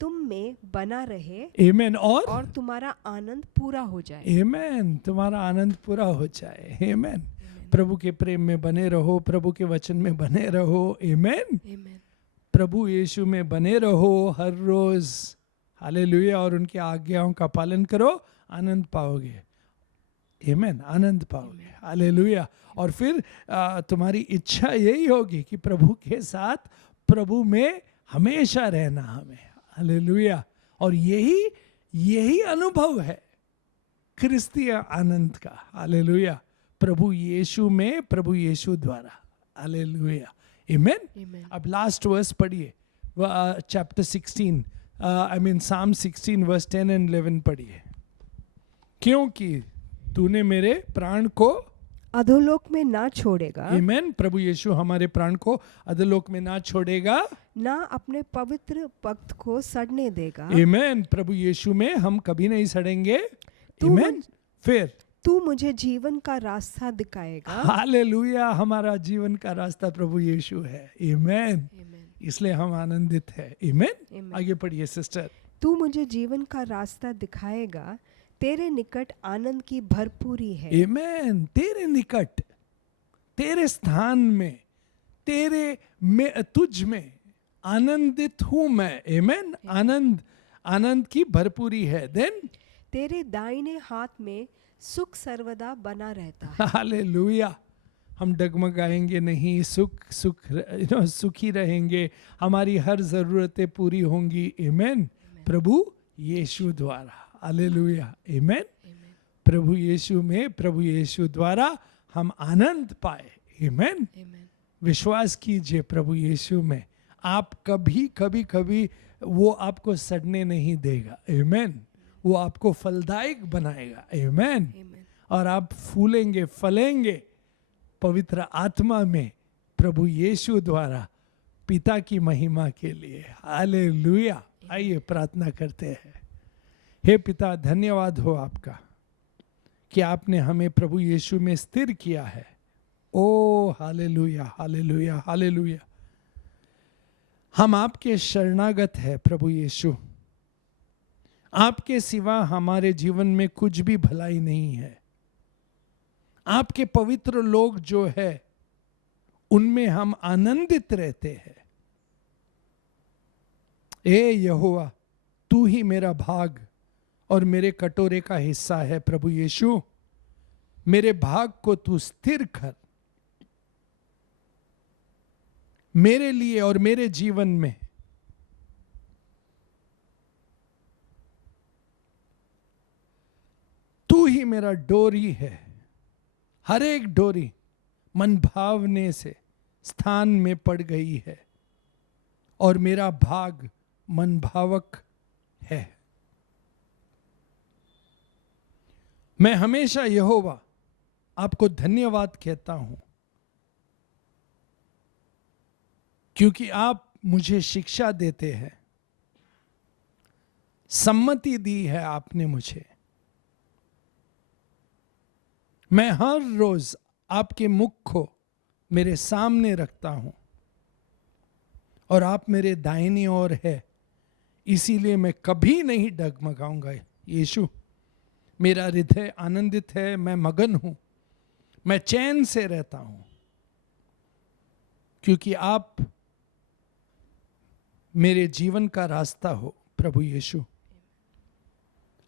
तुम में बना रहे, आमीन, और तुम्हारा आनंद पूरा हो जाए। आमीन, तुम्हारा आनंद पूरा हो जाए। आमीन। प्रभु के प्रेम में बने रहो, प्रभु के वचन में बने रहो। आमीन। प्रभु यीशु में बने रहो हर रोज। हालेलुया। और उनकी आज्ञाओं का पालन करो, आनंद पाओगे। आमीन, आनंद पाओगे। हालेलुया। और फिर तुम्हारी इच्छा यही होगी कि प्रभु के साथ, प्रभु में हमेशा रहना हमें। हालेलुया। और यही अनुभव है क्रिस्तीय आनंद का। हालेलुया। प्रभु यीशु में, प्रभु यीशु द्वारा। हालेलुया। आमीन। अब लास्ट वर्स पढ़िए, चैप्टर 16, Psalm 16 वर्स 10 and 11 पढ़िए। क्योंकि तूने मेरे प्राण को अधोलोक में ना छोड़ेगा। आमीन। प्रभु यीशु हमारे प्राण को अधोलोक में ना छोड़ेगा, ना अपने पवित्र भक्त को सड़ने देगा। आमीन। प्रभु यीशु में हम कभी नहीं सड़ेंगे। आमेन। फिर तू मुझे जीवन का रास्ता दिखाएगा। हालेलुया, हमारा जीवन का रास्ता प्रभु यीशु है। आमेन। इसलिए हम आनंदित है। आमेन। आगे पढ़िए सिस्टर। तू मुझे जीवन का रास्ता दिखाएगा, तेरे निकट आनंद की भरपूरी है। आमेन। तेरे निकट, तेरे स्थान में, तेरे में, तुझ में आनंदित हूं मैं। आमेन। आनंद की भरपूरी है। देन तेरे दाहिने हाथ में सुख सर्वदा बना रहता है। हालेलुया। हम डगमगाएंगे नहीं, सुखी रहेंगे, हमारी हर जरूरतें पूरी होंगी। आमेन। प्रभु यीशु द्वारा। हालेलुया। आमेन। प्रभु यीशु में, प्रभु यीशु द्वारा हम आनंद पाए। आमेन। विश्वास कीजिए प्रभु यीशु में, आप कभी वो आपको सड़ने नहीं देगा। आमेन। वो आपको फलदायक बनाएगा। आमेन। और आप फूलेंगे, फलेंगे पवित्र आत्मा में प्रभु यीशु द्वारा पिता की महिमा के लिए। हालेलुया। आइए प्रार्थना करते हैं। हे पिता, धन्यवाद हो आपका कि आपने हमें प्रभु यीशु में स्थिर किया है। ओ हालेलुया, हालेलुया, हालेलुया। हम आपके शरणागत है प्रभु यीशु। आपके सिवा हमारे जीवन में कुछ भी भलाई नहीं है। आपके पवित्र लोग जो है उनमें हम आनंदित रहते हैं। ए यहोवा, तू ही मेरा भाग और मेरे कटोरे का हिस्सा है। प्रभु यीशु, मेरे भाग को तू स्थिर कर मेरे लिए और मेरे जीवन में। तू ही मेरा डोरी है। हर एक डोरी मन भावने से स्थान में पड़ गई है और मेरा भाग मन भावक है। मैं हमेशा यहोवा आपको धन्यवाद कहता हूं, क्योंकि आप मुझे शिक्षा देते हैं, सम्मति दी है आपने मुझे। मैं हर रोज आपके मुख को मेरे सामने रखता हूं और आप मेरे दाहिनी ओर है, इसीलिए मैं कभी नहीं डगमगाऊंगा। यीशु, मेरा हृदय आनंदित है, मैं मगन हूं, मैं चैन से रहता हूं, क्योंकि आप मेरे जीवन का रास्ता हो। प्रभु यीशु,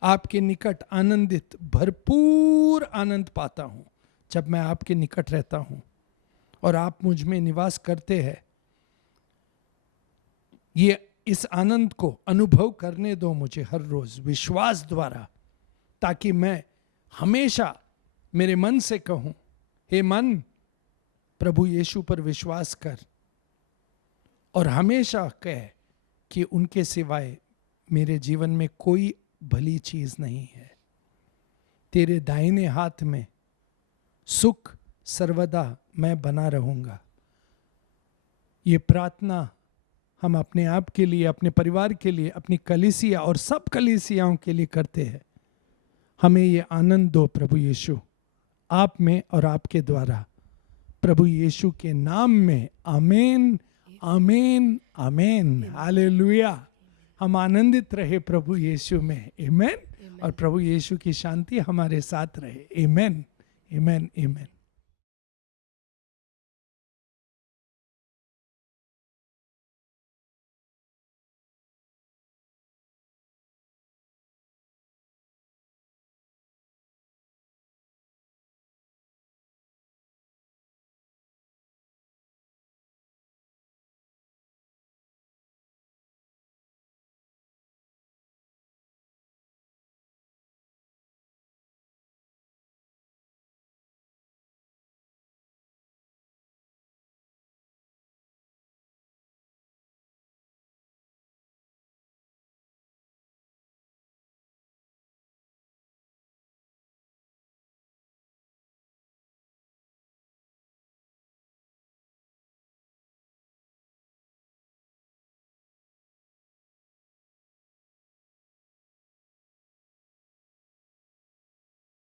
आपके निकट आनंदित, भरपूर आनंद पाता हूं जब मैं आपके निकट रहता हूं और आप मुझ में निवास करते हैं। ये इस आनंद को अनुभव करने दो मुझे हर रोज विश्वास द्वारा, ताकि मैं हमेशा मेरे मन से कहूं, हे मन, प्रभु यीशु पर विश्वास कर, और हमेशा कह कि उनके सिवाय मेरे जीवन में कोई भली चीज नहीं है। तेरे दाहिने हाथ में सुख सर्वदा मैं बना रहूंगा। ये प्रार्थना हम अपने आप के लिए, अपने परिवार के लिए, अपनी कलीसिया और सब कलीसियाओं के लिए करते हैं। हमें ये आनंद दो प्रभु यीशु, आप में और आपके द्वारा, प्रभु यीशु के नाम में। आमीन, आमीन, आमीन। हालेलुया। हम आनंदित रहे प्रभु यीशु में। आमीन। और प्रभु यीशु की शांति हमारे साथ रहे। आमीन, आमीन, आमीन।